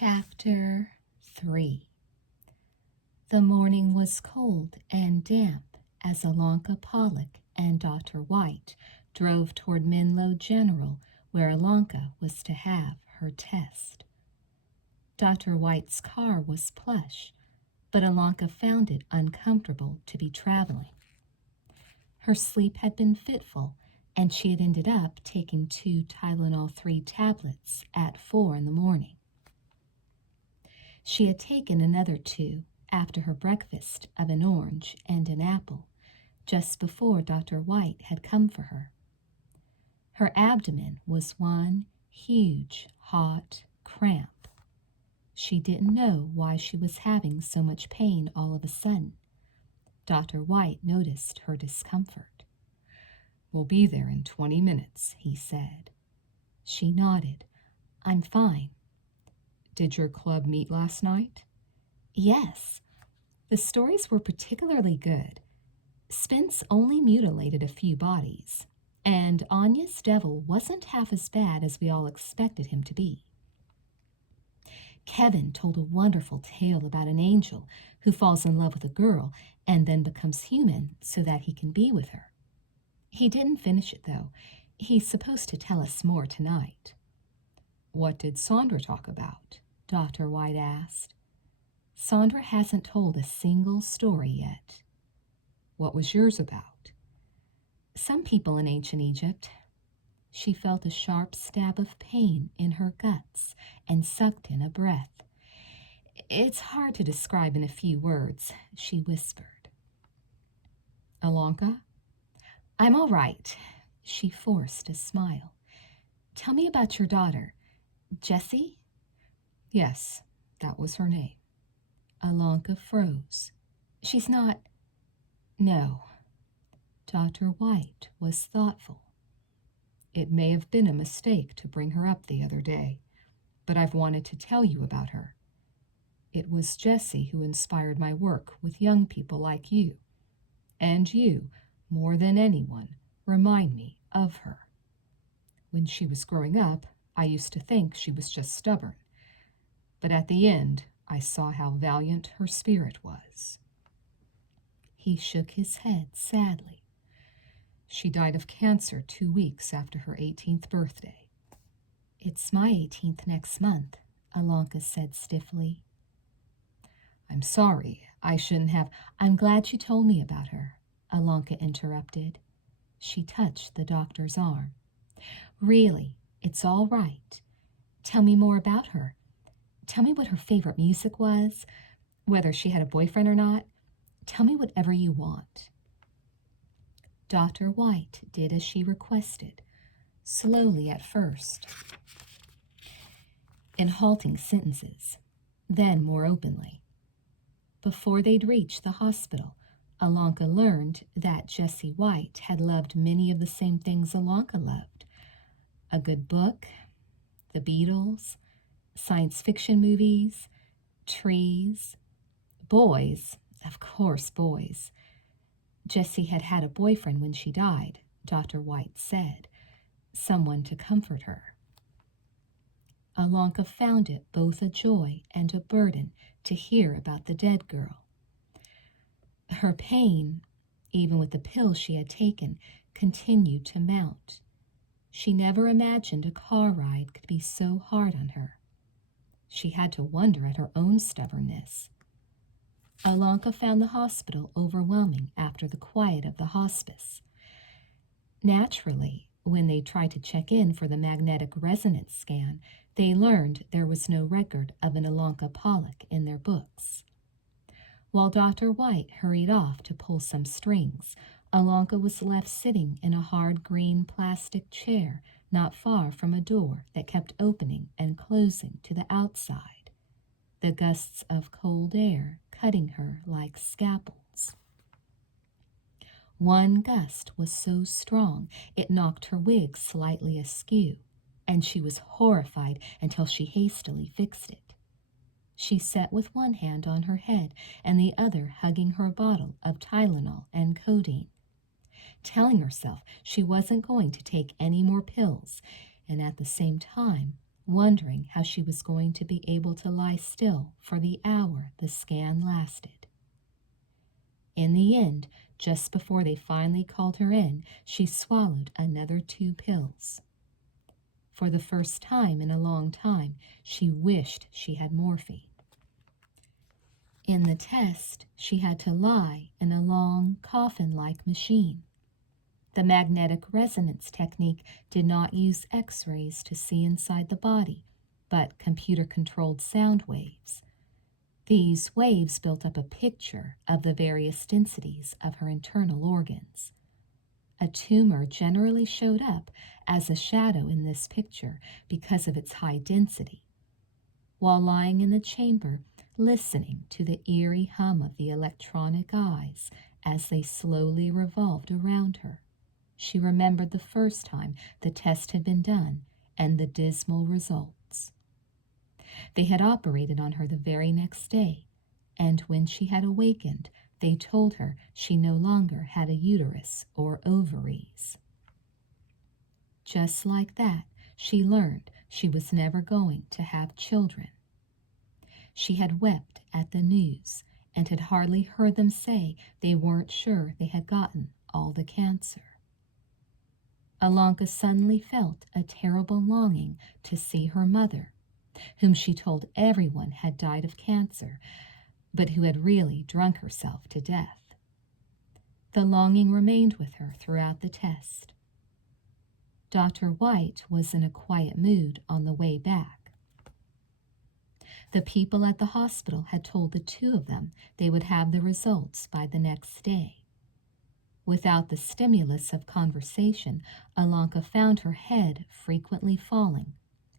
Chapter 3. The morning was cold and damp as Alanka Pollock and Dr. White drove toward Menlo General, where Alanka was to have her test. Dr. White's car was plush, but Alanka found it uncomfortable to be traveling. Her sleep had been fitful, and she had ended up taking 2 Tylenol 3 tablets at 4 in the morning. She had taken another 2 after her breakfast of an orange and an apple, just before Dr. White had come for her. Her abdomen was one huge, hot cramp. She didn't know why she was having so much pain all of a sudden. Dr. White noticed her discomfort. "We'll be there in 20 minutes, he said. She nodded. "I'm fine." "Did your club meet last night?" "Yes. The stories were particularly good. Spence only mutilated a few bodies, and Anya's devil wasn't half as bad as we all expected him to be. Kevin told a wonderful tale about an angel who falls in love with a girl and then becomes human so that he can be with her. He didn't finish it, though. He's supposed to tell us more tonight." "What did Sandra talk about?" Dr. White asked. "Sandra hasn't told a single story yet." "What was yours about?" "Some people in ancient Egypt." She felt a sharp stab of pain in her guts and sucked in a breath. "It's hard to describe in a few words," she whispered. "Alanka?" "I'm all right." She forced a smile. "Tell me about your daughter. Jessie?" "Yes, that was her name." Alanka froze. "She's not—" "No." Dr. White was thoughtful. "It may have been a mistake to bring her up the other day, but I've wanted to tell you about her. It was Jessie who inspired my work with young people like you, and you, more than anyone, remind me of her. When she was growing up, I used to think she was just stubborn, but at the end, I saw how valiant her spirit was." He shook his head sadly. "She died of cancer 2 weeks after her 18th birthday." "It's my 18th next month," Alanka said stiffly. "I'm sorry. I shouldn't have—" "I'm glad you told me about her," Alanka interrupted. She touched the doctor's arm. "Really, it's all right. Tell me more about her. Tell me what her favorite music was, whether she had a boyfriend or not. Tell me whatever you want." Dr. White did as she requested, slowly at first, in halting sentences, then more openly. Before they'd reached the hospital, Alanka learned that Jessie White had loved many of the same things Alanka loved: a good book, the Beatles, science fiction movies, trees, boys, of course boys. Jessie had had a boyfriend when she died, Dr. White said, someone to comfort her. Alanka found it both a joy and a burden to hear about the dead girl. Her pain, even with the pills she had taken, continued to mount. She never imagined a car ride could be so hard on her. She had to wonder at her own stubbornness. Alanka found the hospital overwhelming after the quiet of the hospice. Naturally, when they tried to check in for the magnetic resonance scan, they learned there was no record of an Alanka Pollock in their books. While Dr. White hurried off to pull some strings, Alanka was left sitting in a hard green plastic chair not far from a door that kept opening and closing to the outside, the gusts of cold air cutting her like scalpels. One gust was so strong it knocked her wig slightly askew, and she was horrified until she hastily fixed it. She sat with one hand on her head and the other hugging her bottle of Tylenol and codeine, telling herself she wasn't going to take any more pills, and at the same time wondering how she was going to be able to lie still for the hour the scan lasted. In the end, just before they finally called her in, she swallowed another 2 pills. For the first time in a long time, she wished she had morphine. In the test, she had to lie in a long, coffin-like machine. The magnetic resonance technique did not use X-rays to see inside the body, but computer-controlled sound waves. These waves built up a picture of the various densities of her internal organs. A tumor generally showed up as a shadow in this picture because of its high density. While lying in the chamber, listening to the eerie hum of the electronic eyes as they slowly revolved around her, she remembered the first time the test had been done and the dismal results. They had operated on her the very next day, and when she had awakened, they told her she no longer had a uterus or ovaries. Just like that, she learned she was never going to have children. She had wept at the news and had hardly heard them say they weren't sure they had gotten all the cancer. Alanka suddenly felt a terrible longing to see her mother, whom she told everyone had died of cancer, but who had really drunk herself to death. The longing remained with her throughout the test. Dr. White was in a quiet mood on the way back. The people at the hospital had told the two of them they would have the results by the next day. Without the stimulus of conversation, Alanka found her head frequently falling,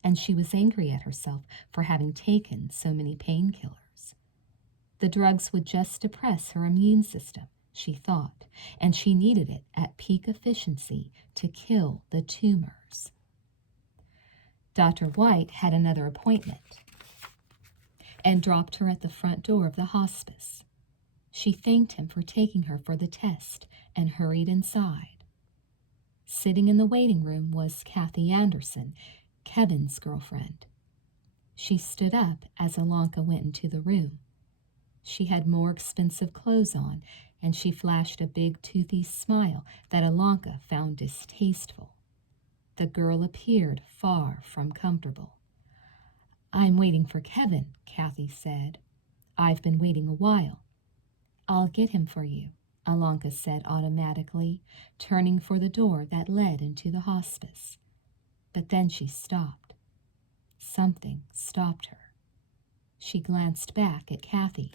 and she was angry at herself for having taken so many painkillers. The drugs would just depress her immune system, she thought, and she needed it at peak efficiency to kill the tumors. Dr. White had another appointment and dropped her at the front door of the hospice. She thanked him for taking her for the test and hurried inside. Sitting in the waiting room was Kathy Anderson, Kevin's girlfriend. She stood up as Alanka went into the room. She had more expensive clothes on, and she flashed a big toothy smile that Alanka found distasteful. The girl appeared far from comfortable. "I'm waiting for Kevin," Kathy said. "I've been waiting a while." "I'll get him for you," Alanka said automatically, turning for the door that led into the hospice. But then she stopped. Something stopped her. She glanced back at Kathy.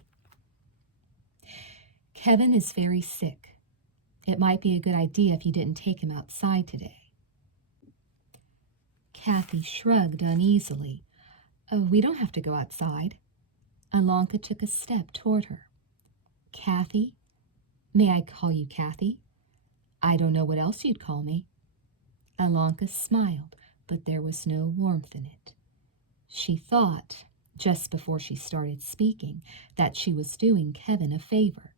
"Kevin is very sick. It might be a good idea if you didn't take him outside today." Kathy shrugged uneasily. "Oh, we don't have to go outside." Alanka took a step toward her. "Kathy? May I call you Kathy? I don't know what else you'd call me." Alanka smiled, but there was no warmth in it. She thought, just before she started speaking, that she was doing Kevin a favor.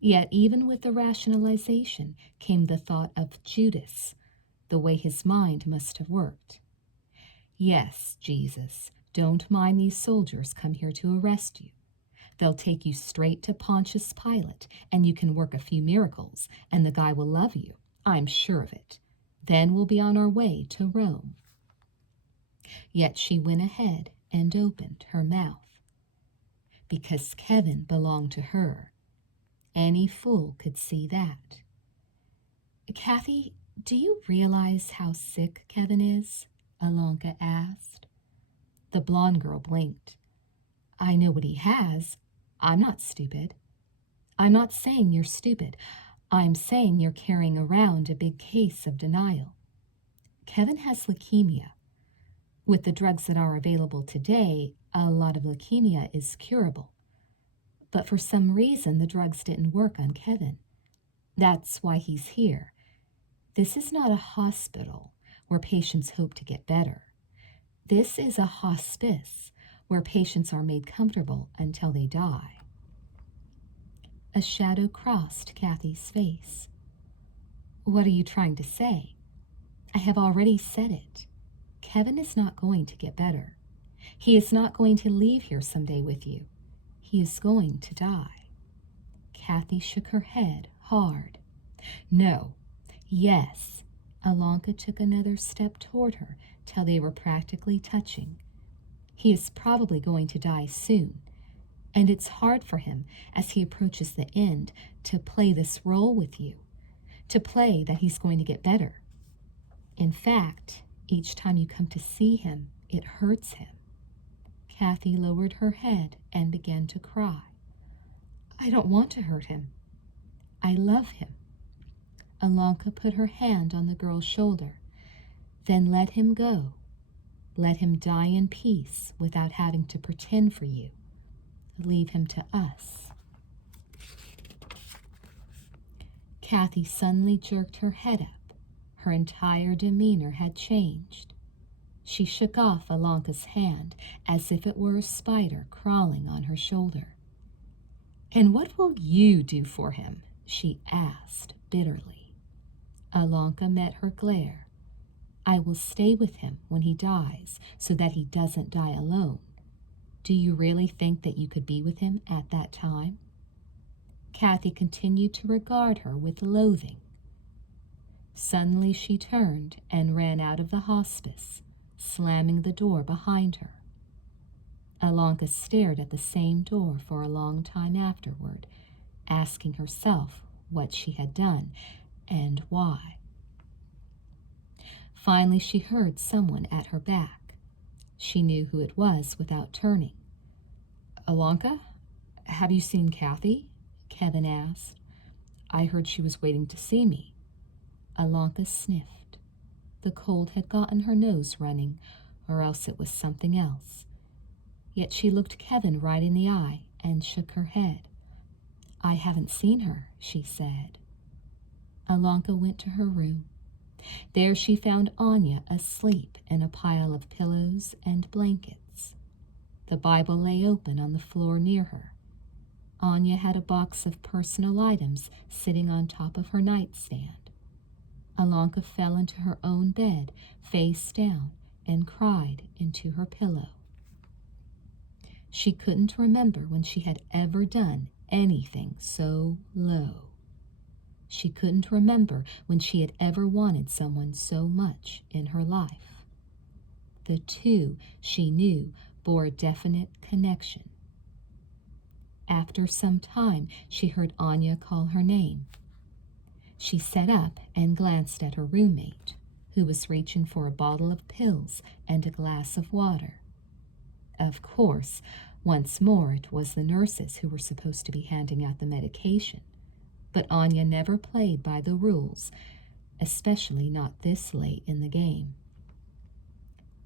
Yet even with the rationalization came the thought of Judas, the way his mind must have worked. "Yes, Jesus, don't mind these soldiers come here to arrest you. They'll take you straight to Pontius Pilate, and you can work a few miracles, and the guy will love you. I'm sure of it. Then we'll be on our way to Rome." Yet she went ahead and opened her mouth. Because Kevin belonged to her. Any fool could see that. "Kathy, do you realize how sick Kevin is?" Alanka asked. The blonde girl blinked. "I know what he has. I'm not stupid." "I'm not saying you're stupid. I'm saying you're carrying around a big case of denial. Kevin has leukemia. With the drugs that are available today, a lot of leukemia is curable. But for some reason, the drugs didn't work on Kevin. That's why he's here. This is not a hospital where patients hope to get better. This is a hospice where patients are made comfortable until they die." A shadow crossed Kathy's face. "What are you trying to say?" "I have already said it. Kevin is not going to get better. He is not going to leave here someday with you. He is going to die. Kathy shook her head hard. No. Yes. Alonka took another step toward her till they were practically touching. He is probably going to die soon, and it's hard for him as he approaches the end to play this role with you, to play that he's going to get better. In fact, each time you come to see him, it hurts him. Kathy lowered her head and began to cry. I don't want to hurt him. I love him. Alonka put her hand on the girl's shoulder. Then let him go. Let him die in peace without having to pretend for you. Leave him to us. Kathy suddenly jerked her head up. Her entire demeanor had changed. She shook off Alonka's hand as if it were a spider crawling on her shoulder. And what will you do for him? She asked bitterly. Alonka met her glare. I will stay with him when he dies so that he doesn't die alone. Do you really think that you could be with him at that time? Kathy continued to regard her with loathing. Suddenly she turned and ran out of the hospice, slamming the door behind her. Alonka stared at the same door for a long time afterward, asking herself what she had done and why. Finally she heard someone at her back. She knew who it was without turning. Alonka, have you seen Kathy? Kevin asked. I heard she was waiting to see me. Alonka sniffed. The cold had gotten her nose running, or else it was something else. Yet she looked Kevin right in the eye and shook her head. I haven't seen her, she said. Alonka went to her room. There she found Anya asleep in a pile of pillows and blankets. The Bible lay open on the floor near her. Anya had a box of personal items sitting on top of her nightstand. Alonka fell into her own bed, face down, and cried into her pillow. She couldn't remember when she had ever done anything so low. She couldn't remember when she had ever wanted someone so much in her life. The two, she knew, bore a definite connection. After some time, she heard Anya call her name. She sat up and glanced at her roommate, who was reaching for a bottle of pills and a glass of water. Of course, once more it was the nurses who were supposed to be handing out the medication, but Anya never played by the rules, especially not this late in the game.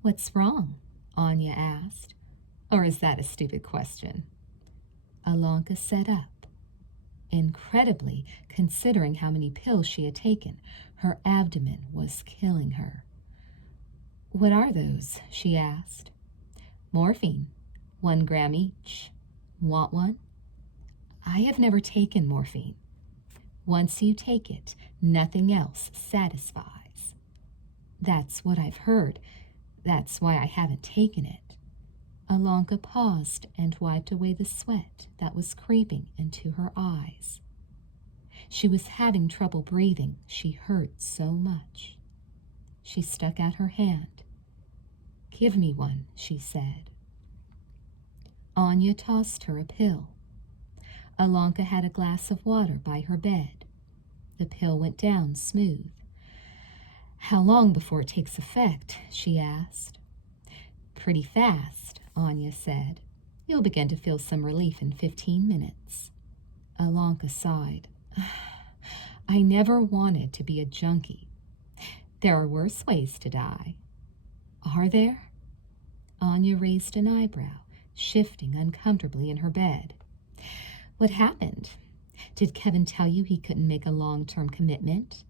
What's wrong? Anya asked. Or is that a stupid question? Alonka sat up. Incredibly, considering how many pills she had taken, her abdomen was killing her. What are those? She asked. Morphine, 1 gram each. Want one? I have never taken morphine. Once you take it, nothing else satisfies. That's what I've heard. That's why I haven't taken it. Alonka paused and wiped away the sweat that was creeping into her eyes. She was having trouble breathing. She hurt so much. She stuck out her hand. Give me one, she said. Anya tossed her a pill. Alonka had a glass of water by her bed. The pill went down smooth. How long before it takes effect? She asked. Pretty fast, Anya said. You'll begin to feel some relief in 15 minutes. Alonka sighed. I never wanted to be a junkie. There are worse ways to die. Are there? Anya raised an eyebrow, shifting uncomfortably in her bed. What happened? Did Kevin tell you he couldn't make a long-term commitment?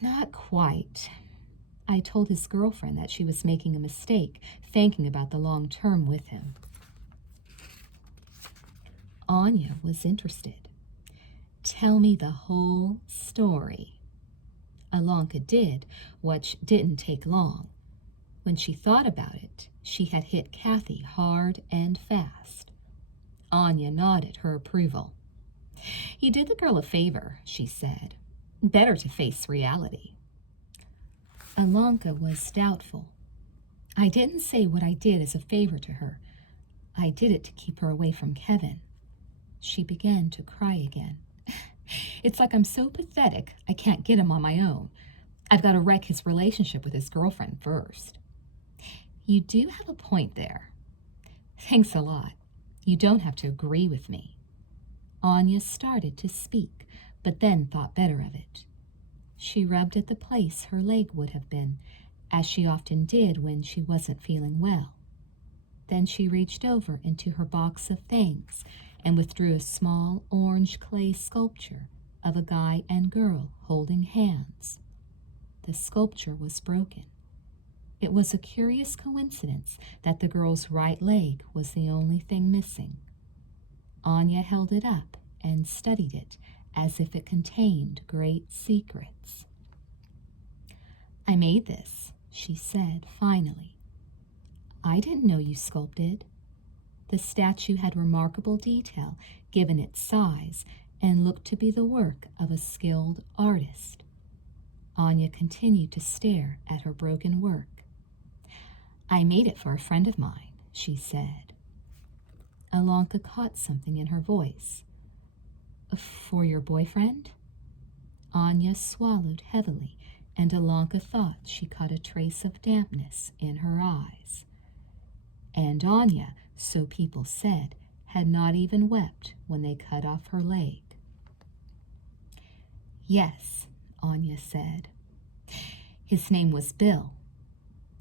Not quite. I told his girlfriend that she was making a mistake, thinking about the long-term with him. Anya was interested. Tell me the whole story. Alonka did, which didn't take long. When she thought about it, she had hit Kathy hard and fast. Anya nodded her approval. You did the girl a favor, she said. Better to face reality. Alonka was doubtful. I didn't say what I did as a favor to her. I did it to keep her away from Kevin. She began to cry again. It's like I'm so pathetic I can't get him on my own. I've got to wreck his relationship with his girlfriend first. You do have a point there. Thanks a lot. You don't have to agree with me. Anya started to speak, but then thought better of it. She rubbed at the place her leg would have been, as she often did when she wasn't feeling well. Then she reached over into her box of things and withdrew a small orange clay sculpture of a guy and girl holding hands. The sculpture was broken. It was a curious coincidence that the girl's right leg was the only thing missing. Anya held it up and studied it as if it contained great secrets. I made this, she said finally. I didn't know you sculpted. The statue had remarkable detail given its size and looked to be the work of a skilled artist. Anya continued to stare at her broken work. I made it for a friend of mine, she said. Alonka caught something in her voice. For your boyfriend? Anya swallowed heavily, and Alonka thought she caught a trace of dampness in her eyes. And Anya, so people said, had not even wept when they cut off her leg. Yes, Anya said. His name was Bill.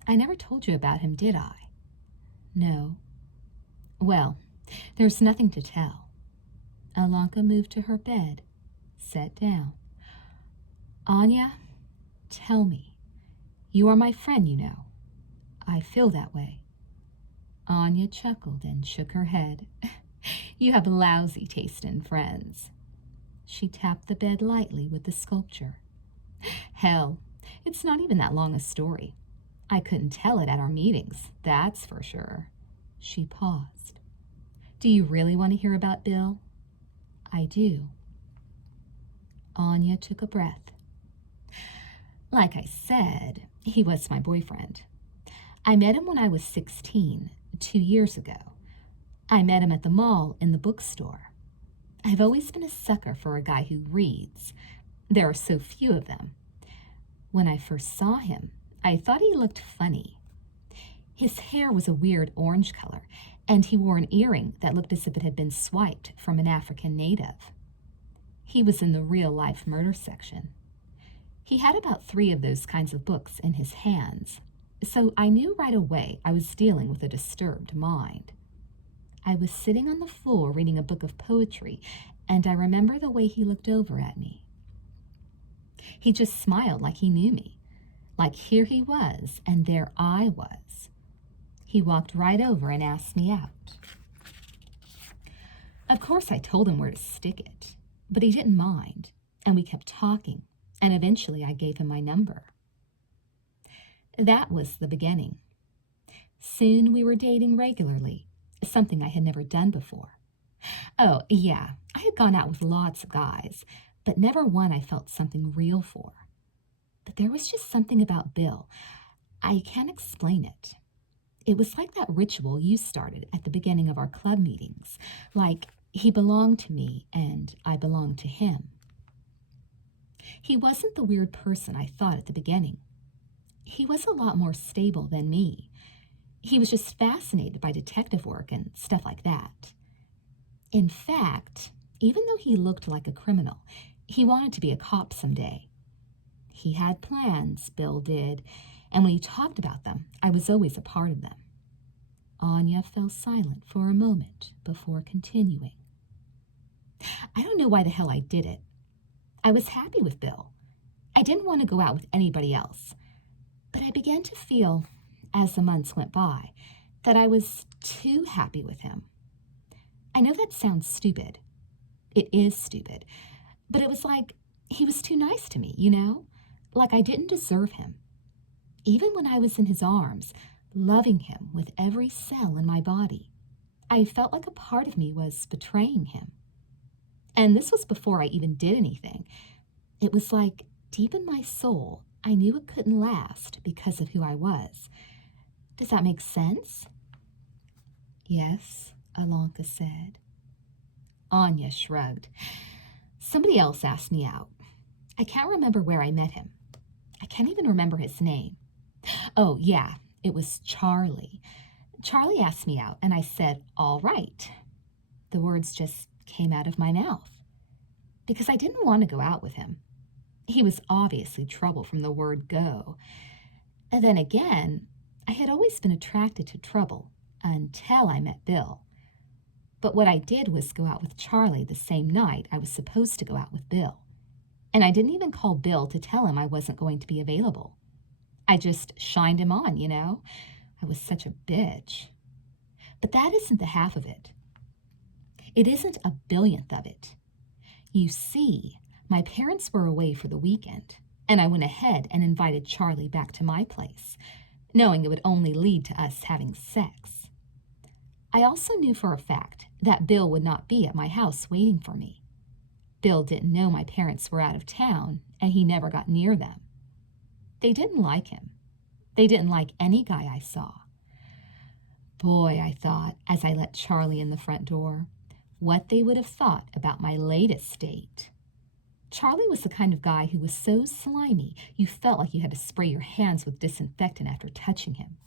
I never told you about him, did I? No. Well, there's nothing to tell. Alonka moved to her bed, sat down. Anya, tell me. You are my friend, you know. I feel that way. Anya chuckled and shook her head. You have lousy taste in friends. She tapped the bed lightly with the sculpture. Hell, it's not even that long a story. I couldn't tell it at our meetings, that's for sure. She paused. Do you really want to hear about Bill? I do. Anya took a breath. Like I said, he was my boyfriend. I met him when I was 16, 2 years ago. I met him at the mall in the bookstore. I've always been a sucker for a guy who reads. There are so few of them. When I first saw him, I thought he looked funny. His hair was a weird orange color, and he wore an earring that looked as if it had been swiped from an African native. He was in the real-life murder section. He had about 3 of those kinds of books in his hands, so I knew right away I was dealing with a disturbed mind. I was sitting on the floor reading a book of poetry, and I remember the way he looked over at me. He just smiled like he knew me, like here he was, and there I was. He walked right over and asked me out. Of course, I told him where to stick it, but he didn't mind, and we kept talking, and eventually I gave him my number. That was the beginning. Soon we were dating regularly, something I had never done before. Oh, yeah, I had gone out with lots of guys, but never one I felt something real for. But there was just something about Bill. I can't explain it. It was like that ritual you started at the beginning of our club meetings, like he belonged to me and I belonged to him. He wasn't the weird person I thought at the beginning. He was a lot more stable than me. He was just fascinated by detective work and stuff like that. In fact, even though he looked like a criminal, he wanted to be a cop someday. He had plans, Bill did, and when he talked about them, I was always a part of them. Anya fell silent for a moment before continuing. I don't know why the hell I did it. I was happy with Bill. I didn't want to go out with anybody else. But I began to feel, as the months went by, that I was too happy with him. I know that sounds stupid. It is stupid. But it was like he was too nice to me, you know? Like I didn't deserve him. even when I was in his arms, loving him with every cell in my body. I felt like a part of me was betraying him. And this was before I even did anything. It was like, deep in my soul, I knew it couldn't last because of who I was. Does that make sense? Yes, Alonka said. Anya shrugged. Somebody else asked me out. I can't remember where I met him. I can't even remember his name. Oh, yeah, it was Charlie. Charlie asked me out, and I said, all right. The words just came out of my mouth. Because I didn't want to go out with him. He was obviously trouble from the word go. And then again, I had always been attracted to trouble until I met Bill. But what I did was go out with Charlie the same night I was supposed to go out with Bill. And I didn't even call Bill to tell him I wasn't going to be available. I just shined him on, you know? I was such a bitch. But that isn't the half of it. It isn't a billionth of it. You see, my parents were away for the weekend, and I went ahead and invited Charlie back to my place, knowing it would only lead to us having sex. I also knew for a fact that Bill would not be at my house waiting for me. Bill didn't know my parents were out of town, and he never got near them. They didn't like him. They didn't like any guy I saw. Boy, I thought, as I let Charlie in the front door, what they would have thought about my latest date. Charlie was the kind of guy who was so slimy you felt like you had to spray your hands with disinfectant after touching him.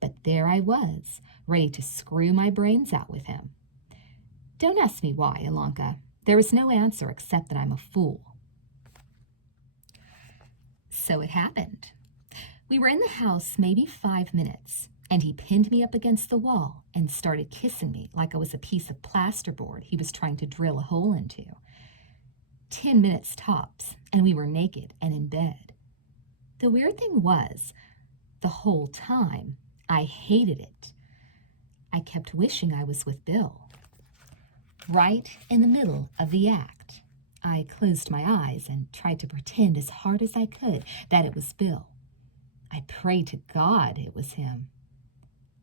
But there I was, ready to screw my brains out with him. Don't ask me why, Alonka. There is no answer except that I'm a fool. So it happened. We were in the house maybe 5 minutes, and he pinned me up against the wall and started kissing me like I was a piece of plasterboard he was trying to drill a hole into. 10 minutes tops, and we were naked and in bed. The weird thing was, the whole time, I hated it. I kept wishing I was with Bill. Right in the middle of the act, I closed my eyes and tried to pretend as hard as I could that it was Bill. I prayed to God it was him.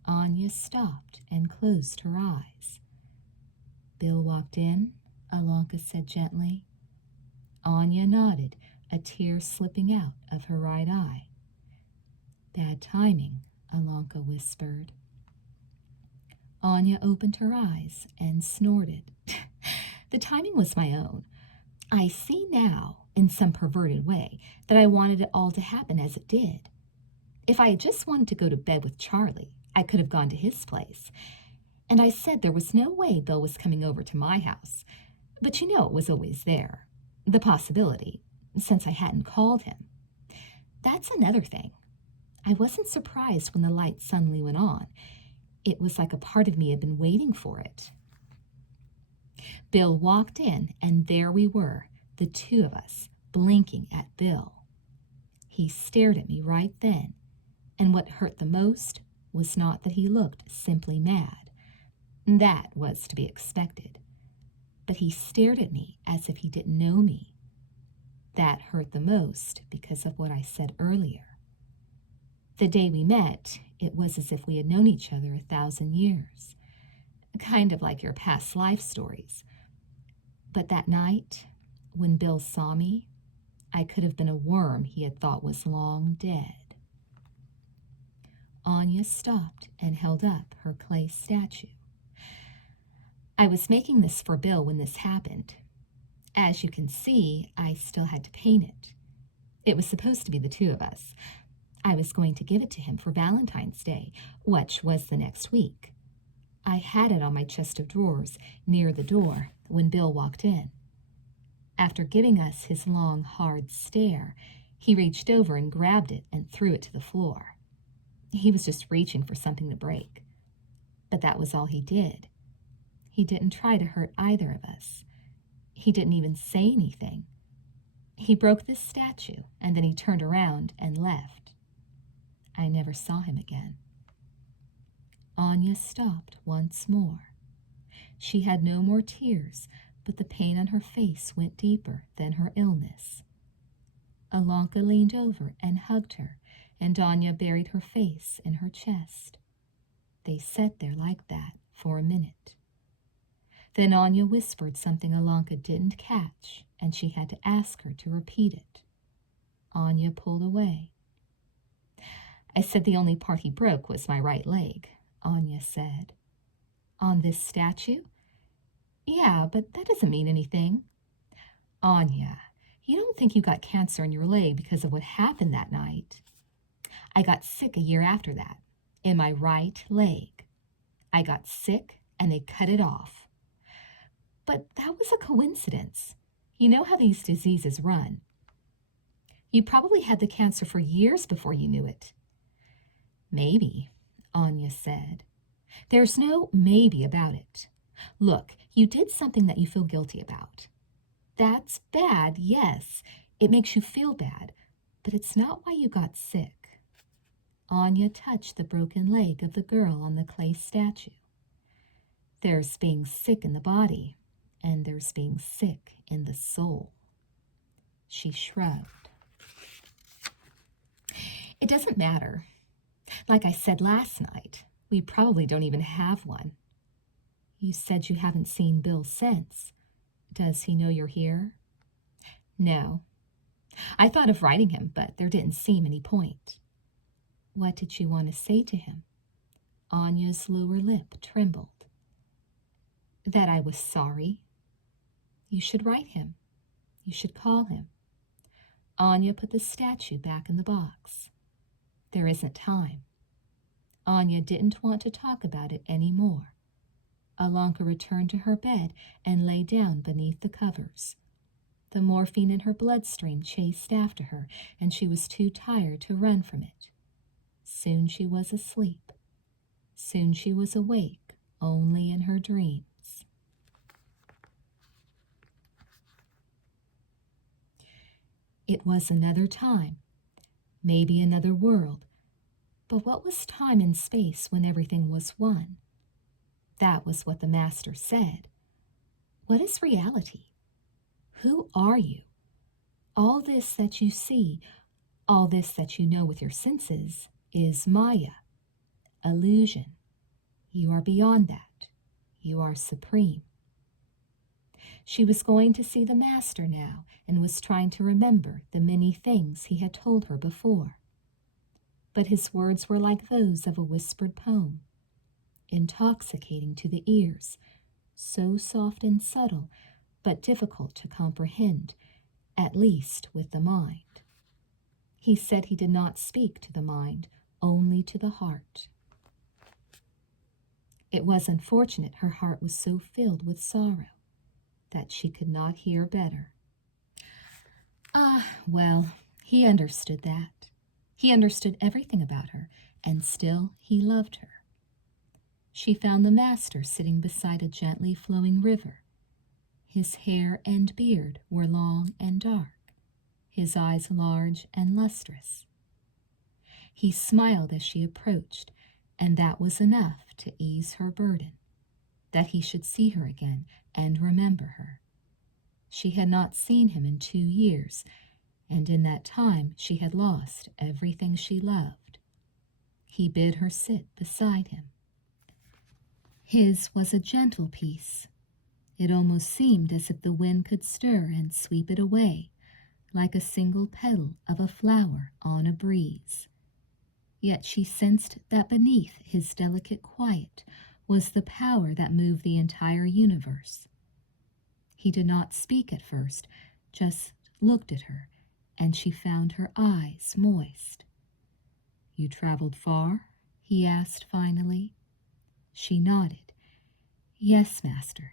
Anya stopped and closed her eyes. Bill walked in, Alonka said gently. Anya nodded, a tear slipping out of her right eye. Bad timing, Alonka whispered. Anya opened her eyes and snorted. The timing was my own. I see now, in some perverted way, that I wanted it all to happen as it did. If I had just wanted to go to bed with Charlie, I could have gone to his place. And I said there was no way Bill was coming over to my house. But you know it was always there. The possibility, since I hadn't called him. That's another thing. I wasn't surprised when the light suddenly went on. It was like a part of me had been waiting for it. Bill walked in, and there we were, the two of us, blinking at Bill. He stared at me right then, and what hurt the most was not that he looked simply mad. That was to be expected. But he stared at me as if he didn't know me. That hurt the most because of what I said earlier. The day we met, it was as if we had known each other 1,000 years. Kind of like your past life stories. But that night, when Bill saw me, I could have been a worm he had thought was long dead. Anya stopped and held up her clay statue. I was making this for Bill when this happened. As you can see, I still had to paint it. It was supposed to be the two of us. I was going to give it to him for Valentine's Day, which was the next week. I had it on my chest of drawers near the door when Bill walked in. After giving us his long, hard stare, he reached over and grabbed it and threw it to the floor. He was just reaching for something to break. But that was all he did. He didn't try to hurt either of us. He didn't even say anything. He broke this statue, and then he turned around and left. I never saw him again. Anya stopped once more. She had no more tears, but the pain on her face went deeper than her illness. Alonka leaned over and hugged her, and Anya buried her face in her chest. They sat there like that for a minute. Then Anya whispered something Alanka didn't catch, and she had to ask her to repeat it. Anya pulled away. I said the only part he broke was my right leg, Anya said. On this statue? Yeah, but that doesn't mean anything. Anya, you don't think you got cancer in your leg because of what happened that night? I got sick a year after that, in my right leg. I got sick and they cut it off. But that was a coincidence. You know how these diseases run. You probably had the cancer for years before you knew it. Maybe, Anya said. There's no maybe about it. Look, you did something that you feel guilty about. That's bad, yes. It makes you feel bad, but it's not why you got sick. Anya touched the broken leg of the girl on the clay statue. There's being sick in the body, and there's being sick in the soul. She shrugged. It doesn't matter. Like I said last night, we probably don't even have one. You said you haven't seen Bill since. Does he know you're here? No. I thought of writing him, but there didn't seem any point. What did you want to say to him? Anya's lower lip trembled. That I was sorry. You should write him. You should call him. Anya put the statue back in the box. There isn't time. Anya didn't want to talk about it any more. Alanka returned to her bed and lay down beneath the covers. The morphine in her bloodstream chased after her, and she was too tired to run from it. Soon she was asleep. Soon she was awake only in her dreams. It was another time, maybe another world, but what was time and space when everything was one? That was what the Master said. What is reality? Who are you? All this that you see, all this that you know with your senses, is Maya, illusion. You are beyond that. You are supreme. She was going to see the Master now and was trying to remember the many things he had told her before. But his words were like those of a whispered poem, intoxicating to the ears, so soft and subtle, but difficult to comprehend, at least with the mind. He said he did not speak to the mind, only to the heart. It was unfortunate her heart was so filled with sorrow that she could not hear better. Well, he understood that. He understood everything about her, and still he loved her. She found the Master sitting beside a gently flowing river. His hair and beard were long and dark, his eyes large and lustrous. He smiled as she approached, and that was enough to ease her burden, that he should see her again and remember her. She had not seen him in 2 years, and in that time she had lost everything she loved. He bid her sit beside him. His was a gentle peace. It almost seemed as if the wind could stir and sweep it away, like a single petal of a flower on a breeze. Yet she sensed that beneath his delicate quiet was the power that moved the entire universe. He did not speak at first, just looked at her, and she found her eyes moist. You traveled far? He asked finally. She nodded. Yes, Master.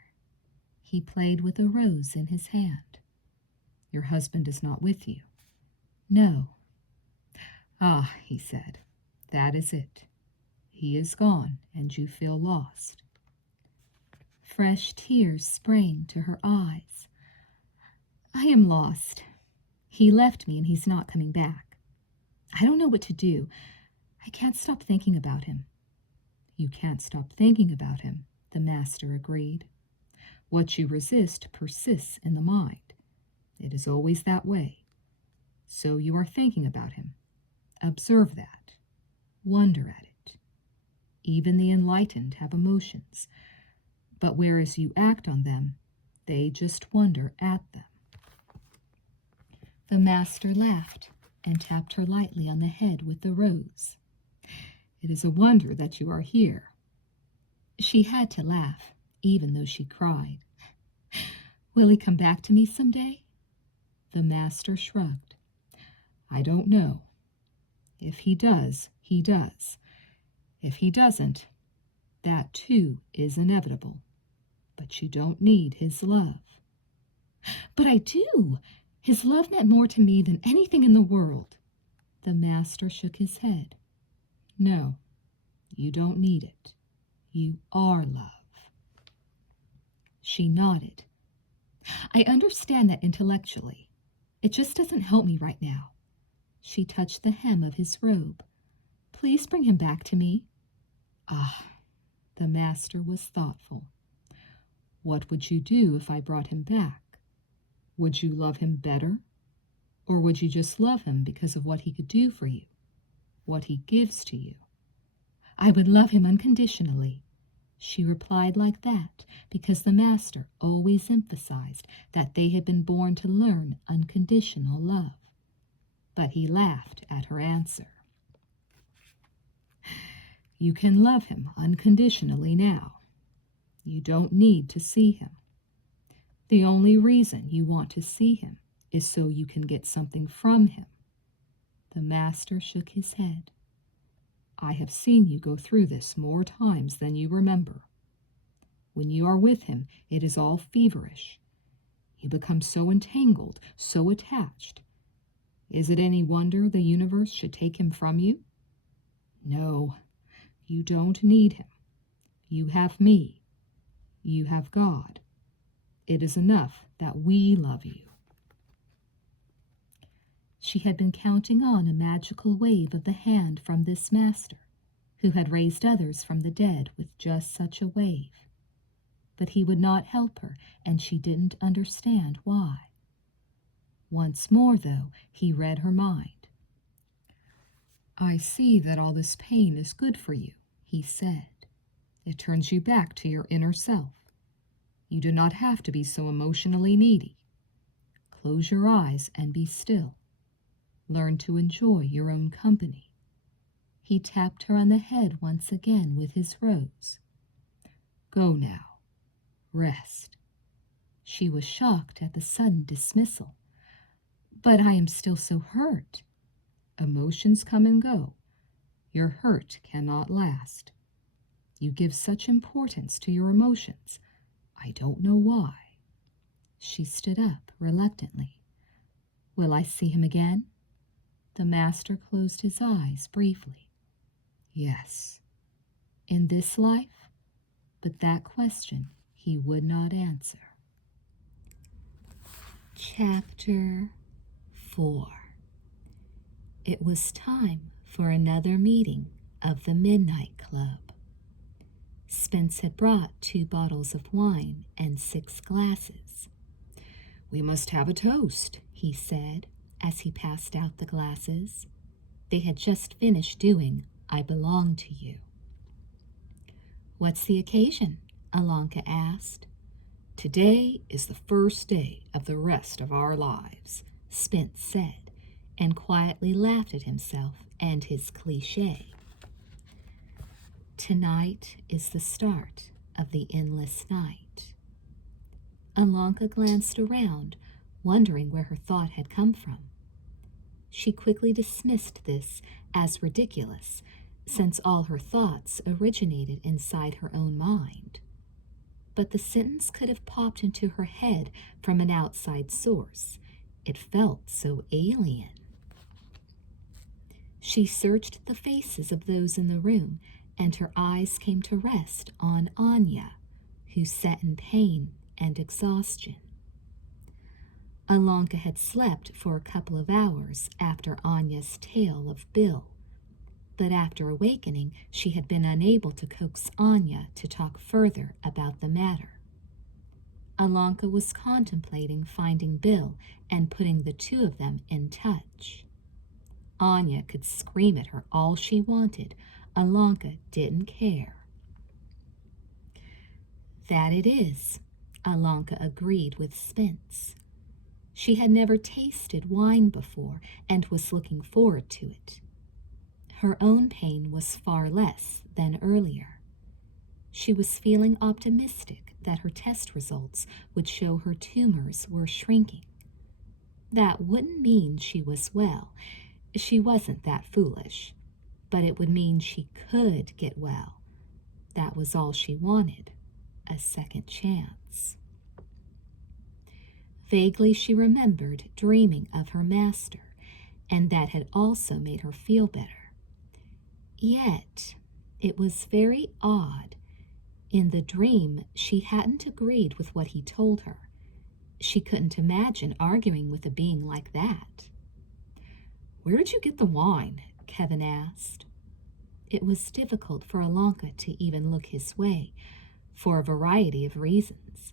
He played with a rose in his hand. Your husband is not with you? No. Ah, he said, that is it. He is gone, and you feel lost. Fresh tears sprang to her eyes. I am lost. He left me, and he's not coming back. I don't know what to do. I can't stop thinking about him. You can't stop thinking about him, the Master agreed. What you resist persists in the mind. It is always that way. So you are thinking about him. Observe that. Wonder at it. Even the enlightened have emotions, but whereas you act on them, they just wonder at them. The master laughed and tapped her lightly on the head with the rose. It is a wonder that you are here. She had to laugh, even though she cried. Will he come back to me someday? The master shrugged. I don't know. If he does, he does. If he doesn't, that too is inevitable. But you don't need his love. But I do. His love meant more to me than anything in the world. The master shook his head. No, you don't need it. You are love. She nodded. I understand that intellectually. It just doesn't help me right now. She touched the hem of his robe. Please bring him back to me. Ah, the master was thoughtful. What would you do if I brought him back? Would you love him better? Or would you just love him because of what he could do for you, what he gives to you? I would love him unconditionally. She replied like that because the master always emphasized that they had been born to learn unconditional love. But he laughed at her answer. You can love him unconditionally now. You don't need to see him. The only reason you want to see him is so you can get something from him. The master shook his head. I have seen you go through this more times than you remember. When you are with him, it is all feverish. You become so entangled, so attached. Is it any wonder the universe should take him from you? No, you don't need him. You have me. You have God. It is enough that we love you. She had been counting on a magical wave of the hand from this master, who had raised others from the dead with just such a wave. But he would not help her, and she didn't understand why. Once more, though, he read her mind. I see that all this pain is good for you, he said. It turns you back to your inner self. You do not have to be so emotionally needy. Close your eyes and be still. Learn to enjoy your own company. He tapped her on the head once again with his rose. Go now. Rest. She was shocked at the sudden dismissal. But I am still so hurt. Emotions come and go. Your hurt cannot last. You give such importance to your emotions. I don't know why. She stood up reluctantly. Will I see him again? The master closed his eyes briefly. Yes. In this life? But that question he would not answer. Chapter 4. It was time for another meeting of the Midnight Club. Spence had brought 2 bottles of wine and 6 glasses. We must have a toast, he said, as he passed out the glasses. They had just finished doing I Belong to You. What's the occasion? Alanka asked. Today is the first day of the rest of our lives, Spence said, and quietly laughed at himself and his cliché. Tonight is the start of the endless night. Alanka glanced around, wondering where her thought had come from. She quickly dismissed this as ridiculous, since all her thoughts originated inside her own mind. But the sentence could have popped into her head from an outside source. It felt so alien. She searched the faces of those in the room, and her eyes came to rest on Anya, who sat in pain and exhaustion. Alanka had slept for a couple of hours after Anya's tale of Bill, but after awakening, she had been unable to coax Anya to talk further about the matter. Alanka was contemplating finding Bill and putting the 2 of them in touch. Anya could scream at her all she wanted. Alanka didn't care. That it is, Alanka agreed with Spence. She had never tasted wine before and was looking forward to it. Her own pain was far less than earlier. She was feeling optimistic that her test results would show her tumors were shrinking. That wouldn't mean she was well. She wasn't that foolish. But it would mean she could get well. That was all she wanted, a second chance. Vaguely she remembered dreaming of her master, and that had also made her feel better. Yet, it was very odd. In the dream, she hadn't agreed with what he told her. She couldn't imagine arguing with a being like that. "Where did you get the wine?" Kevin asked. It was difficult for Alanka to even look his way, for a variety of reasons.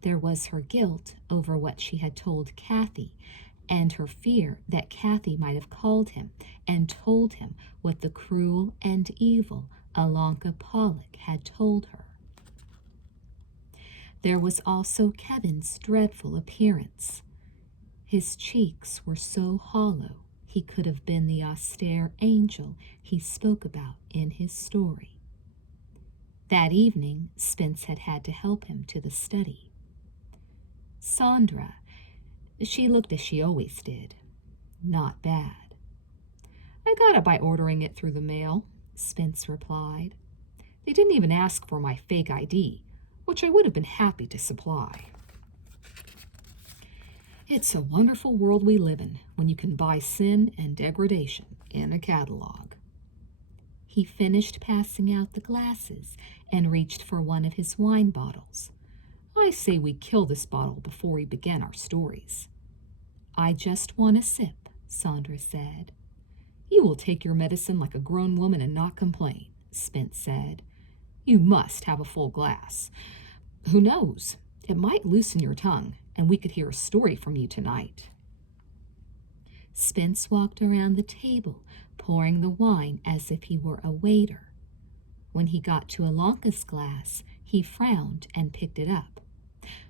There was her guilt over what she had told Kathy, and her fear that Kathy might have called him and told him what the cruel and evil Alanka Pollock had told her. There was also Kevin's dreadful appearance. His cheeks were so hollow he could have been the austere angel he spoke about in his story. That evening, Spence had had to help him to the study. Sandra, she looked as she always did. Not bad. "I got it by ordering it through the mail," Spence replied. "They didn't even ask for my fake ID, which I would have been happy to supply." It's a wonderful world we live in when you can buy sin and degradation in a catalog. He finished passing out the glasses and reached for one of his wine bottles. "I say we kill this bottle before we begin our stories." "I just want a sip," Sandra said. "You will take your medicine like a grown woman and not complain," Spence said. "You must have a full glass. Who knows? It might loosen your tongue, and we could hear a story from you tonight." Spence walked around the table, pouring the wine as if he were a waiter. When he got to Alanka's glass, he frowned and picked it up.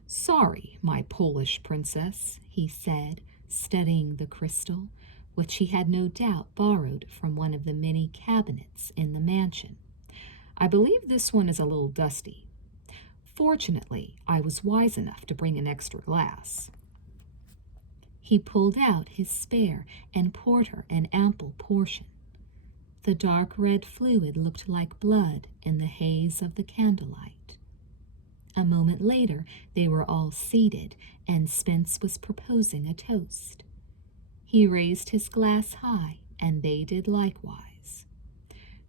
"Sorry, my Polish princess," he said, studying the crystal, which he had no doubt borrowed from one of the many cabinets in the mansion. "I believe this one is a little dusty. Fortunately, I was wise enough to bring an extra glass." He pulled out his spare and poured her an ample portion. The dark red fluid looked like blood in the haze of the candlelight. A moment later, they were all seated, and Spence was proposing a toast. He raised his glass high, and they did likewise.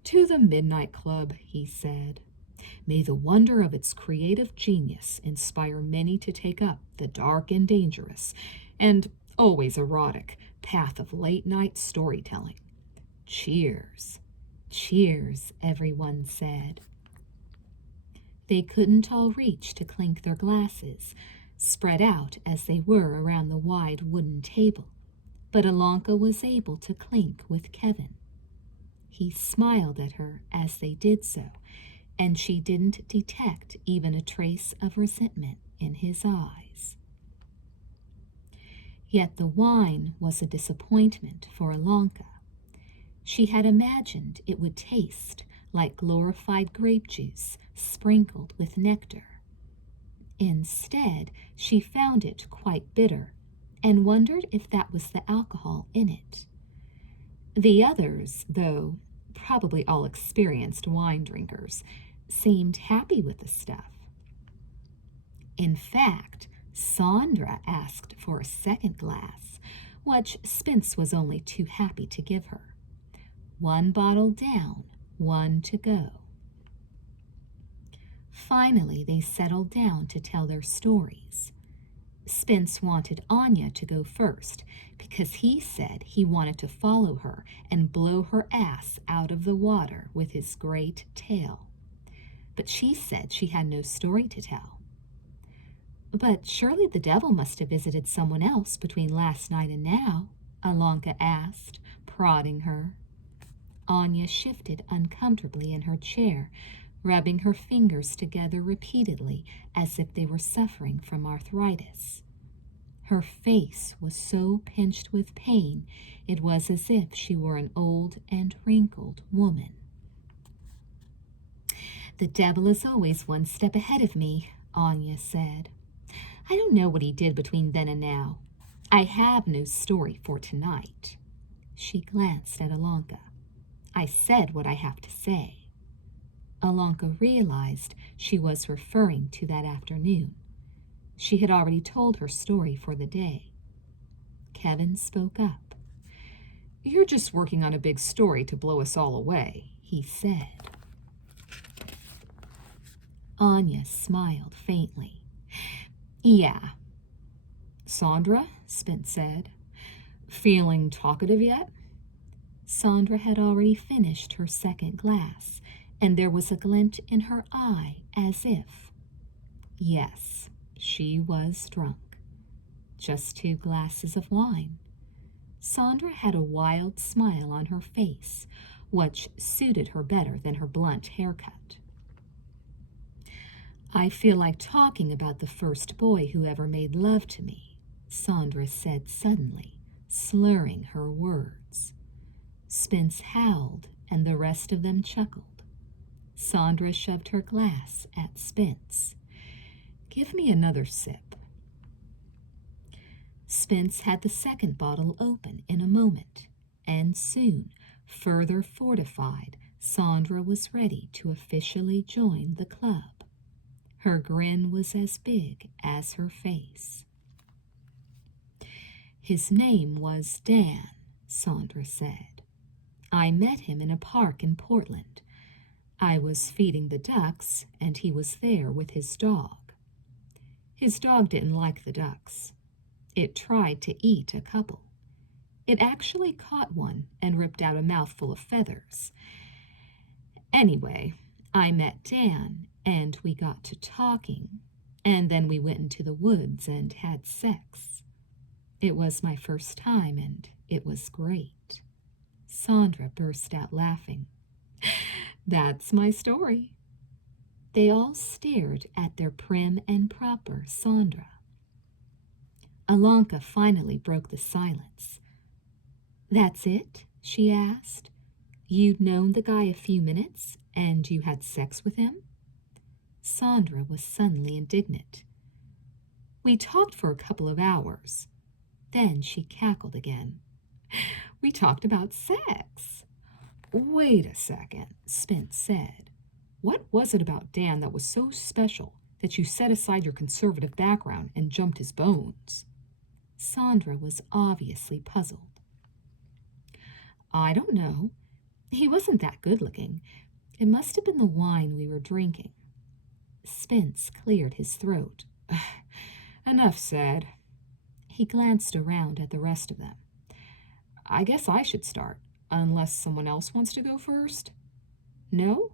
"To the Midnight Club," he said. "May the wonder of its creative genius inspire many to take up the dark and dangerous, and always erotic, path of late-night storytelling. Cheers." "Cheers," everyone said. They couldn't all reach to clink their glasses, spread out as they were around the wide wooden table, but Alanka was able to clink with Kevin. He smiled at her as they did so, and she didn't detect even a trace of resentment in his eyes. Yet the wine was a disappointment for Alanka. She had imagined it would taste like glorified grape juice sprinkled with nectar. Instead, she found it quite bitter and wondered if that was the alcohol in it. The others, though probably all experienced wine drinkers, seemed happy with the stuff. In fact, Sandra asked for a second glass, which Spence was only too happy to give her. One bottle down, one to go. Finally, they settled down to tell their stories. Spence wanted Anya to go first because he said he wanted to follow her and blow her ass out of the water with his great tail. But she said she had no story to tell. "But surely the devil must have visited someone else between last night and now?" Alanka asked, prodding her. Anya shifted uncomfortably in her chair, rubbing her fingers together repeatedly as if they were suffering from arthritis. Her face was so pinched with pain, it was as if she were an old and wrinkled woman. "The devil is always one step ahead of me," Anya said. "I don't know what he did between then and now. I have no story for tonight." She glanced at Alonka. "I said what I have to say." Alonka realized she was referring to that afternoon. She had already told her story for the day. Kevin spoke up. "You're just working on a big story to blow us all away," he said. Anya smiled faintly. "Yeah." "Sandra," Spence said, "feeling talkative yet?" Sandra had already finished her second glass, and there was a glint in her eye as if... Yes, she was drunk. Just 2 glasses of wine. Sandra had a wild smile on her face, which suited her better than her blunt haircut. "I feel like talking about the first boy who ever made love to me," Sandra said suddenly, slurring her words. Spence howled, and the rest of them chuckled. Sandra shoved her glass at Spence. "Give me another sip." Spence had the second bottle open in a moment, and soon, further fortified, Sandra was ready to officially join the club. Her grin was as big as her face. "His name was Dan," Sandra said. "I met him in a park in Portland. I was feeding the ducks, and he was there with his dog. His dog didn't like the ducks. It tried to eat a couple. It actually caught one and ripped out a mouthful of feathers. Anyway, I met Dan, and we got to talking, and then we went into the woods and had sex. It was my first time, and it was great." Sandra burst out laughing. "That's my story." They all stared at their prim and proper Sandra. Alonka finally broke the silence. "That's it?" she asked. "You'd known the guy a few minutes, and you had sex with him?" Sandra was suddenly indignant. "We talked for a couple of hours." Then she cackled again. "We talked about sex." "Wait a second," Spence said. "What was it about Dan that was so special that you set aside your conservative background and jumped his bones?" Sandra was obviously puzzled. "I don't know. He wasn't that good-looking. It must have been the wine we were drinking." Spence cleared his throat. "Enough said." He glanced around at the rest of them. "I guess I should start, unless someone else wants to go first." "No?"